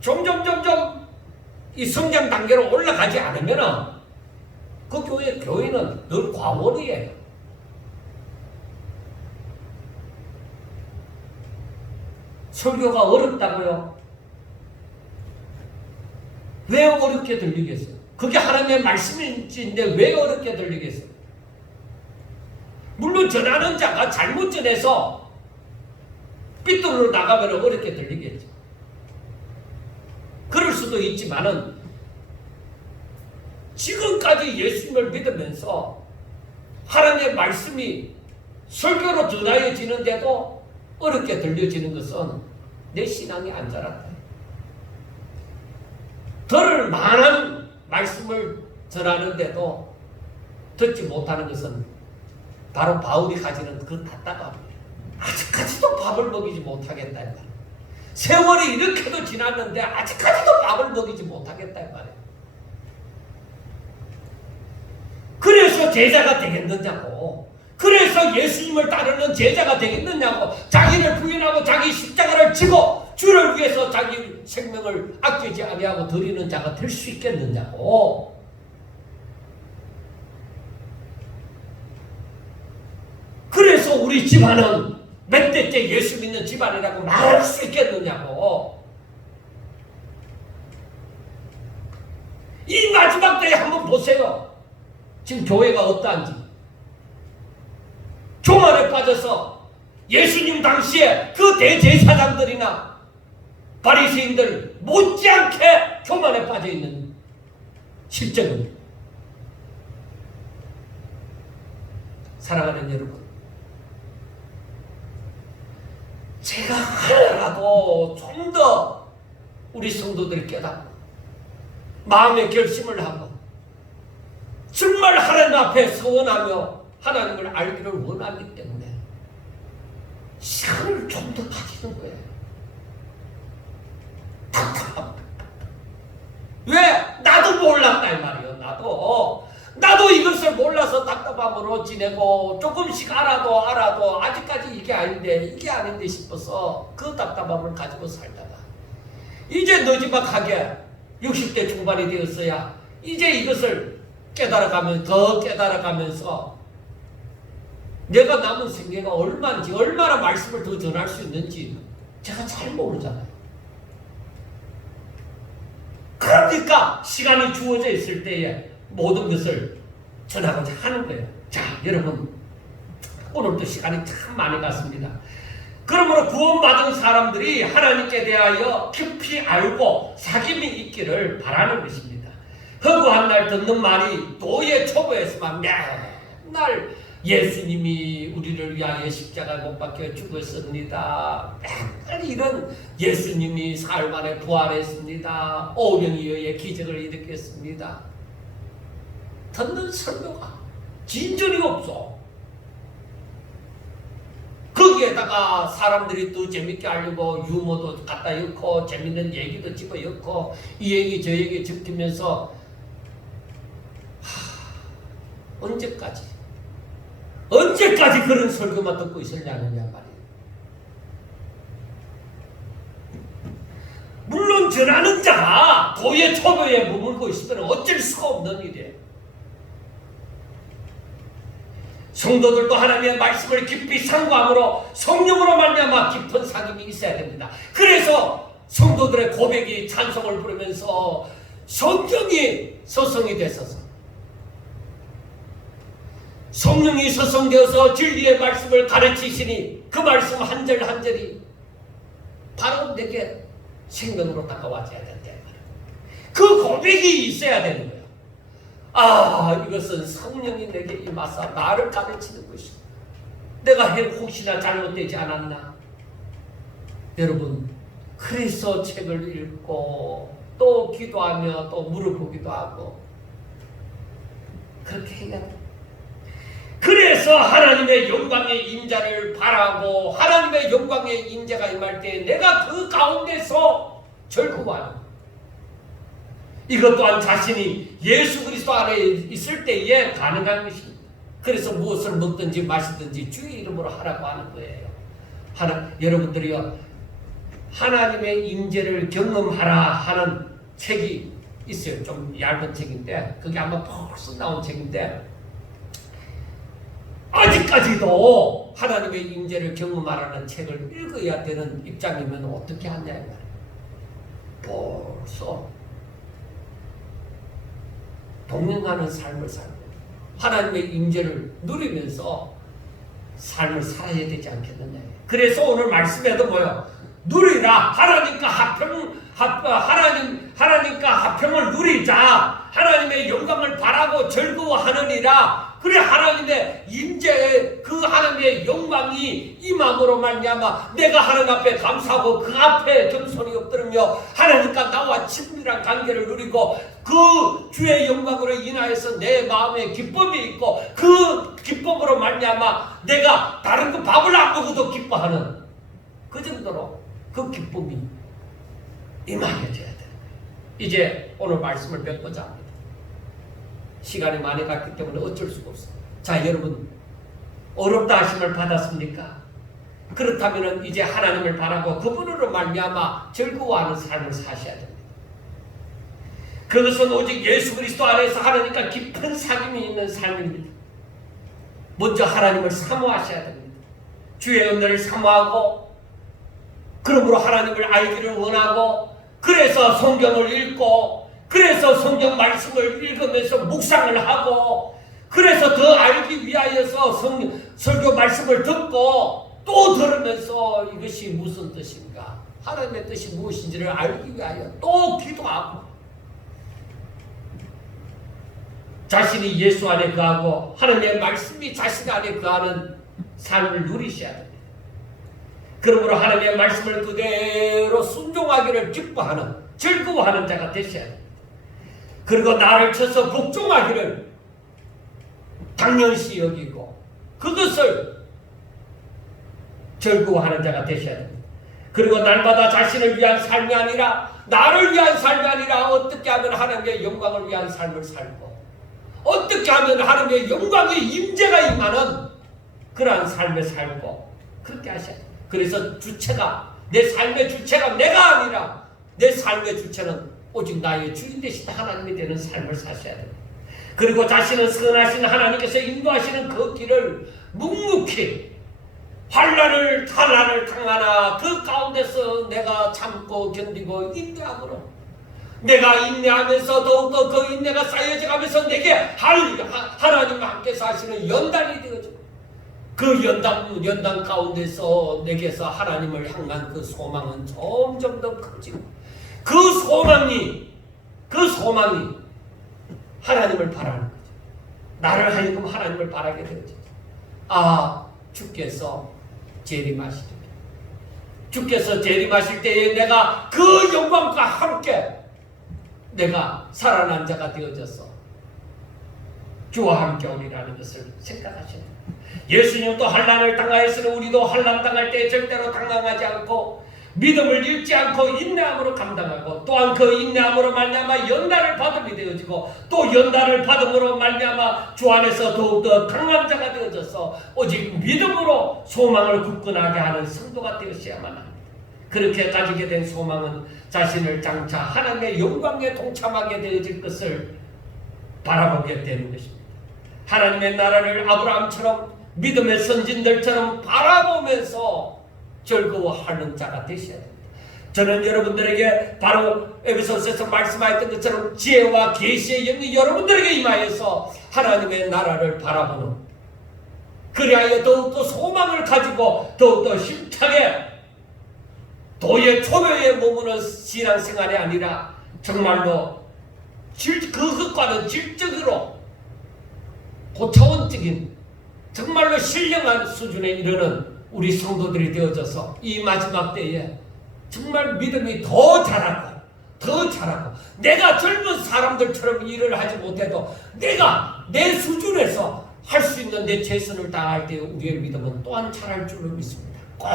점점 이 성장 단계로 올라가지 않으면은 그 교회는 늘 과원이에요. 설교가 어렵다고요? 왜 어렵게 들리겠어요? 그게 하나님의 말씀인데 왜 어렵게 들리겠어요? 물론 전하는 자가 잘못 전해서 삐뚤어로 나가면 어렵게 들리겠죠. 그럴 수도 있지만은 지금까지 예수님을 믿으면서 하나님의 말씀이 설교로 전하여지는데도 어렵게 들려지는 것은 내 신앙이 안 자랐다. 들을 만한 말씀을 전하는데도 듣지 못하는 것은 바로 바울이 가지는 그 답답함이에요. 아직까지도 밥을 먹이지 못하겠다 이 말이에요. 세월이 이렇게도 지났는데 아직까지도 밥을 먹이지 못하겠다 이 말이에요. 그래서 제자가 되겠느냐고. 그래서 예수님을 따르는 제자가 되겠느냐고. 자기를 부인하고 자기 십자가를 지고 주를 위해서 자기 생명을 아끼지 아니하고 드리는 자가 될 수 있겠느냐고. 그래서 우리 집안은 몇 대째 예수 믿는 집안이라고 말할 수 있겠느냐고. 이 마지막 때에 한번 보세요. 지금 교회가 어떠한지. 교만에 빠져서 예수님 당시에 그 대제사장들이나 바리새인들 못지않게 교만에 빠져있는 실정입니다. 사랑하는 여러분, 제가 하나라도 좀 더 우리 성도들 깨닫고 마음의 결심을 하고 정말 하나님 앞에 서원하며 하나님을 알기를 원하기 때문에 시간을 좀 더 가지는 거예요. 답답합니다. 왜? 나도 몰랐다 이 말이에요. 나도 이것을 몰라서 답답함으로 지내고 조금씩 알아도 아직까지 이게 아닌데 싶어서 그 답답함을 가지고 살다가 이제 너지막하게 60대 중반이 되었어야 이제 이것을 더 깨달아가면서 내가 남은 생애가 얼마인지, 얼마나 말씀을 더 전할 수 있는지 제가 잘 모르잖아요. 그러니까 시간이 주어져 있을 때에 모든 것을 전하고자 하는 거예요. 자, 여러분, 오늘도 시간이 참 많이 갔습니다. 그러므로 구원받은 사람들이 하나님께 대하여 깊이 알고 사귐이 있기를 바라는 것입니다. 허구한 날 듣는 말이 도의 초보에서만 맨날 예수님이 우리를 위하여 십자가에 못 박혀 죽었습니다. 맨날 이런 예수님이 사흘 만에 부활했습니다. 오병이어의 기적을 일으켰습니다. 듣는 설교가 진전이 없어. 거기에다가 사람들이 또 재밌게 하려고 유머도 갖다 넣고 재밌는 얘기도 집어 넣고 이 얘기 저 얘기 적히면서 언제까지 그런 설교만 듣고 있었냐느냐 말이에요. 물론 전하는 자가 도의 초보에 머물고 있으면 어쩔 수가 없는 일이에요. 성도들도 하나님의 말씀을 깊이 상고함으로 성령으로 말미암아 깊은 사귐이 있어야 됩니다. 그래서 성도들의 고백이 찬송을 부르면서 성경이 서성이 됐어서 성령이 서성되어서 진리의 말씀을 가르치시니 그 말씀 한 절 한 절이 바로 내게 생명으로 다가와줘야 된다. 그 고백이 있어야 되는 거예요. 아, 이것은 성령이 내게 임하사 나를 가르치는 것이고 내가 혹시나 잘못되지 않았나? 여러분, 그래서 책을 읽고 또 기도하며 또 물어보기도 하고 그렇게 해야 돼. 그래서 하나님의 영광의 임재를 바라고 하나님의 영광의 임재가 임할 때 내가 그 가운데서 즐거워하는 이것 또한 자신이 예수 그리스도 안에 있을 때에 가능한 것입니다. 그래서 무엇을 먹든지 마시든지 주의 이름으로 하라고 하는 거예요. 여러분들이요, 하나님의 임재를 경험하라 하는 책이 있어요. 좀 얇은 책인데 그게 아마 벌써 나온 책인데 아직까지도 하나님의 임재를 경험하라는 책을 읽어야 되는 입장이면 어떻게 하냐 이 말이에요. 벌써 동행하는 삶을 살고 하나님의 임재를 누리면서 삶을 살아야 되지 않겠느냐. 그래서 오늘 말씀에도 뭐요? 누리라. 하나님과 합평을 누리자. 하나님의 영광을 바라고 즐거워하느니라. 그래 하나님의 임재의 그 하나님의 영광이 임함으로 말미암아 내가 하나님 앞에 감사하고 그 앞에 겸손히 엎드리며 하나님과 나와 친밀한 관계를 누리고 그 주의 영광으로 인하여서 내 마음에 기쁨이 있고 그 기쁨으로 말미암아 내가 다른 거 밥을 안 먹어도 기뻐하는 그 정도로 그 기쁨이 임하여져야 되는 거예요. 이제 오늘 말씀을 맺고자 합니다. 시간이 많이 갔기 때문에 어쩔 수가 없어요. 자, 여러분 어렵다 하심을 받았습니까? 그렇다면 이제 하나님을 바라고 그분으로 말미암아 즐거워하는 삶을 사셔야 됩니다. 그것은 오직 예수 그리스도 안에서 하나님과 깊은 사귐이 있는 삶입니다. 먼저 하나님을 사모하셔야 됩니다. 주의 은혜를 사모하고 그러므로 하나님을 알기를 원하고 그래서 성경을 읽고 그래서 성경 말씀을 읽으면서 묵상을 하고 그래서 더 알기 위하여서 설교 말씀을 듣고 또 들으면서 이것이 무슨 뜻인가 하나님의 뜻이 무엇인지를 알기 위하여 또 기도하고 자신이 예수 안에 거하고 하나님의 말씀이 자신 안에 거하는 삶을 누리셔야 됩니다. 그러므로 하나님의 말씀을 그대로 순종하기를 기뻐하는 즐거워하는 자가 되셔야 됩니다. 그리고 나를 쳐서 복종하기를 당연시 여기고 그것을 즐거워하는 자가 되셔야 됩니다. 그리고 날마다 자신을 위한 삶이 아니라 나를 위한 삶이 아니라 어떻게 하면 하나님의 영광을 위한 삶을 살고 어떻게 하면 하나님의 영광의 임재가 임하는 그러한 삶을 살고 그렇게 하셔야 돼요. 그래서 주체가 내 삶의 주체가 내가 아니라 내 삶의 주체는 오직 나의 주인 되신 하나님이 되는 삶을 사셔야 됩니다. 그리고 자신은 선하신 하나님께서 인도하시는 그 길을 묵묵히 환난을 당하나 그 가운데서 내가 참고 견디고 인내함으로 내가 인내하면서 더욱더 그 인내가 쌓여져 가면서 내게 하나님과 함께 사시는 연단이 되어지고 그 연단 가운데서 내게서 하나님을 향한 그 소망은 점점 더 커지고 그 소망이 하나님을 바라는 거죠. 나를 하여금 하나님을 바라게 되어지죠. 주께서 재림하실 때 주께서 재림하실 때에 내가 그 영광과 함께 내가 살아난 자가 되어져서 주와 함께 오리라는 것을 생각하셔야 됩니다. 예수님도 환난을 당하였으니 우리도 환난 당할 때 절대로 당황하지 않고 믿음을 잃지 않고 인내함으로 감당하고 또한 그 인내함으로 말미암아 연단을 받음이 되어지고 또 연단을 받음으로 말미암아 주 안에서 더욱더 강한 자가 되어져서 오직 믿음으로 소망을 굳건하게 하는 성도가 되어야만 합니다. 그렇게 가지게 된 소망은 자신을 장차 하나님의 영광에 동참하게 되어질 것을 바라보게 되는 것입니다. 하나님의 나라를 아브라함처럼 믿음의 선진들처럼 바라보면서 즐거워하는 자가 되셔야 됩니다. 저는 여러분들에게 바로 에베소서에서 말씀하였던 것처럼 지혜와 계시의 영이 여러분들에게 임하여서 하나님의 나라를 바라보는 그리하여 더욱더 소망을 가지고 더욱더 힘차게 도의 초려에 머무는 신앙생활이 아니라 정말로 그것과는 질적으로 고차원적인 정말로 신령한 수준에 이르는 우리 성도들이 되어져서 이 마지막 때에 정말 믿음이 더 자라고 내가 젊은 사람들처럼 일을 하지 못해도 내가 내 수준에서 할 수 있는 내 최선을 다할 때 우리의 믿음은 또한 자랄 줄로 믿습니다. 꼭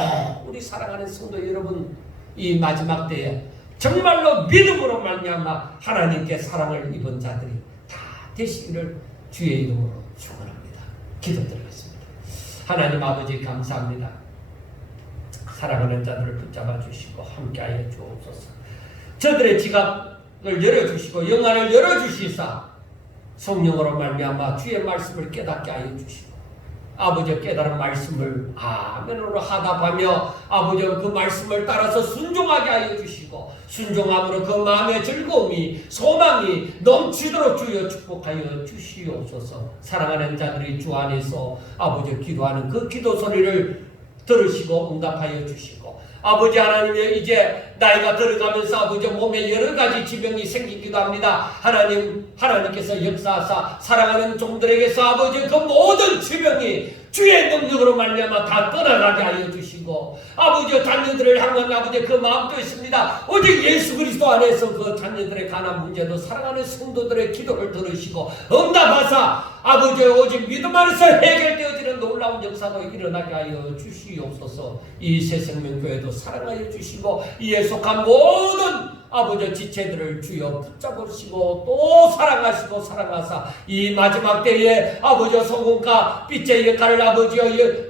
우리 사랑하는 성도 여러분 이 마지막 때에 정말로 믿음으로 말미암아 하나님께 사랑을 입은 자들이 다 되시기를 주의 이름으로 축원합니다. 기도드리겠습니다. 하나님 아버지 감사합니다. 사랑하는 자들을 붙잡아 주시고 함께하여 주옵소서. 저들의 지갑 열어주시고 영안을 열어주시사 성령으로 말미암아 주의 말씀을 깨닫게 하여 주시고 아버지 깨달은 말씀을 아멘으로 하답하며 아버지 그 말씀을 따라서 순종하게 하여 주시고 순종함으로 그 마음의 즐거움이 소망이 넘치도록 주여 축복하여 주시옵소서. 사랑하는 자들이 주 안에서 아버지 기도하는 그 기도 소리를 들으시고 응답하여 주시고 아버지 하나님의 이제 나이가 들어가면서 아버지 몸에 여러 가지 질병이 생기기도 합니다. 하나님께서 역사하사 사랑하는 종들에게서 아버지 그 모든 질병이 주의 능력으로 말미암아 다 떠나가게 하여 주시고 아버지 자녀들을 향한 아버지 그 마음도 있습니다. 오직 예수 그리스도 안에서 그 자녀들의 가난 문제도 사랑하는 성도들의 기도를 들으시고 응답하사 아버지 오직 믿음 안에서 해결되어지는 놀라운 역사도 일어나게 하여 주시옵소서. 이 새생명교회도 사랑하여 주시고 이에 속한 모든 아버지 지체들을 주여 붙잡으시고 또 사랑하시고 사랑하사 이 마지막 때에 아버지 성공과 빛의 역할을 아버지여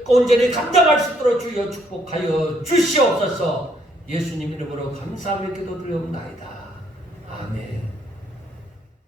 온전히 감당할 수 있도록 주여 축복하여 주시옵소서. 예수님 이름으로 감사하며 기도드리옵나이다. 아멘.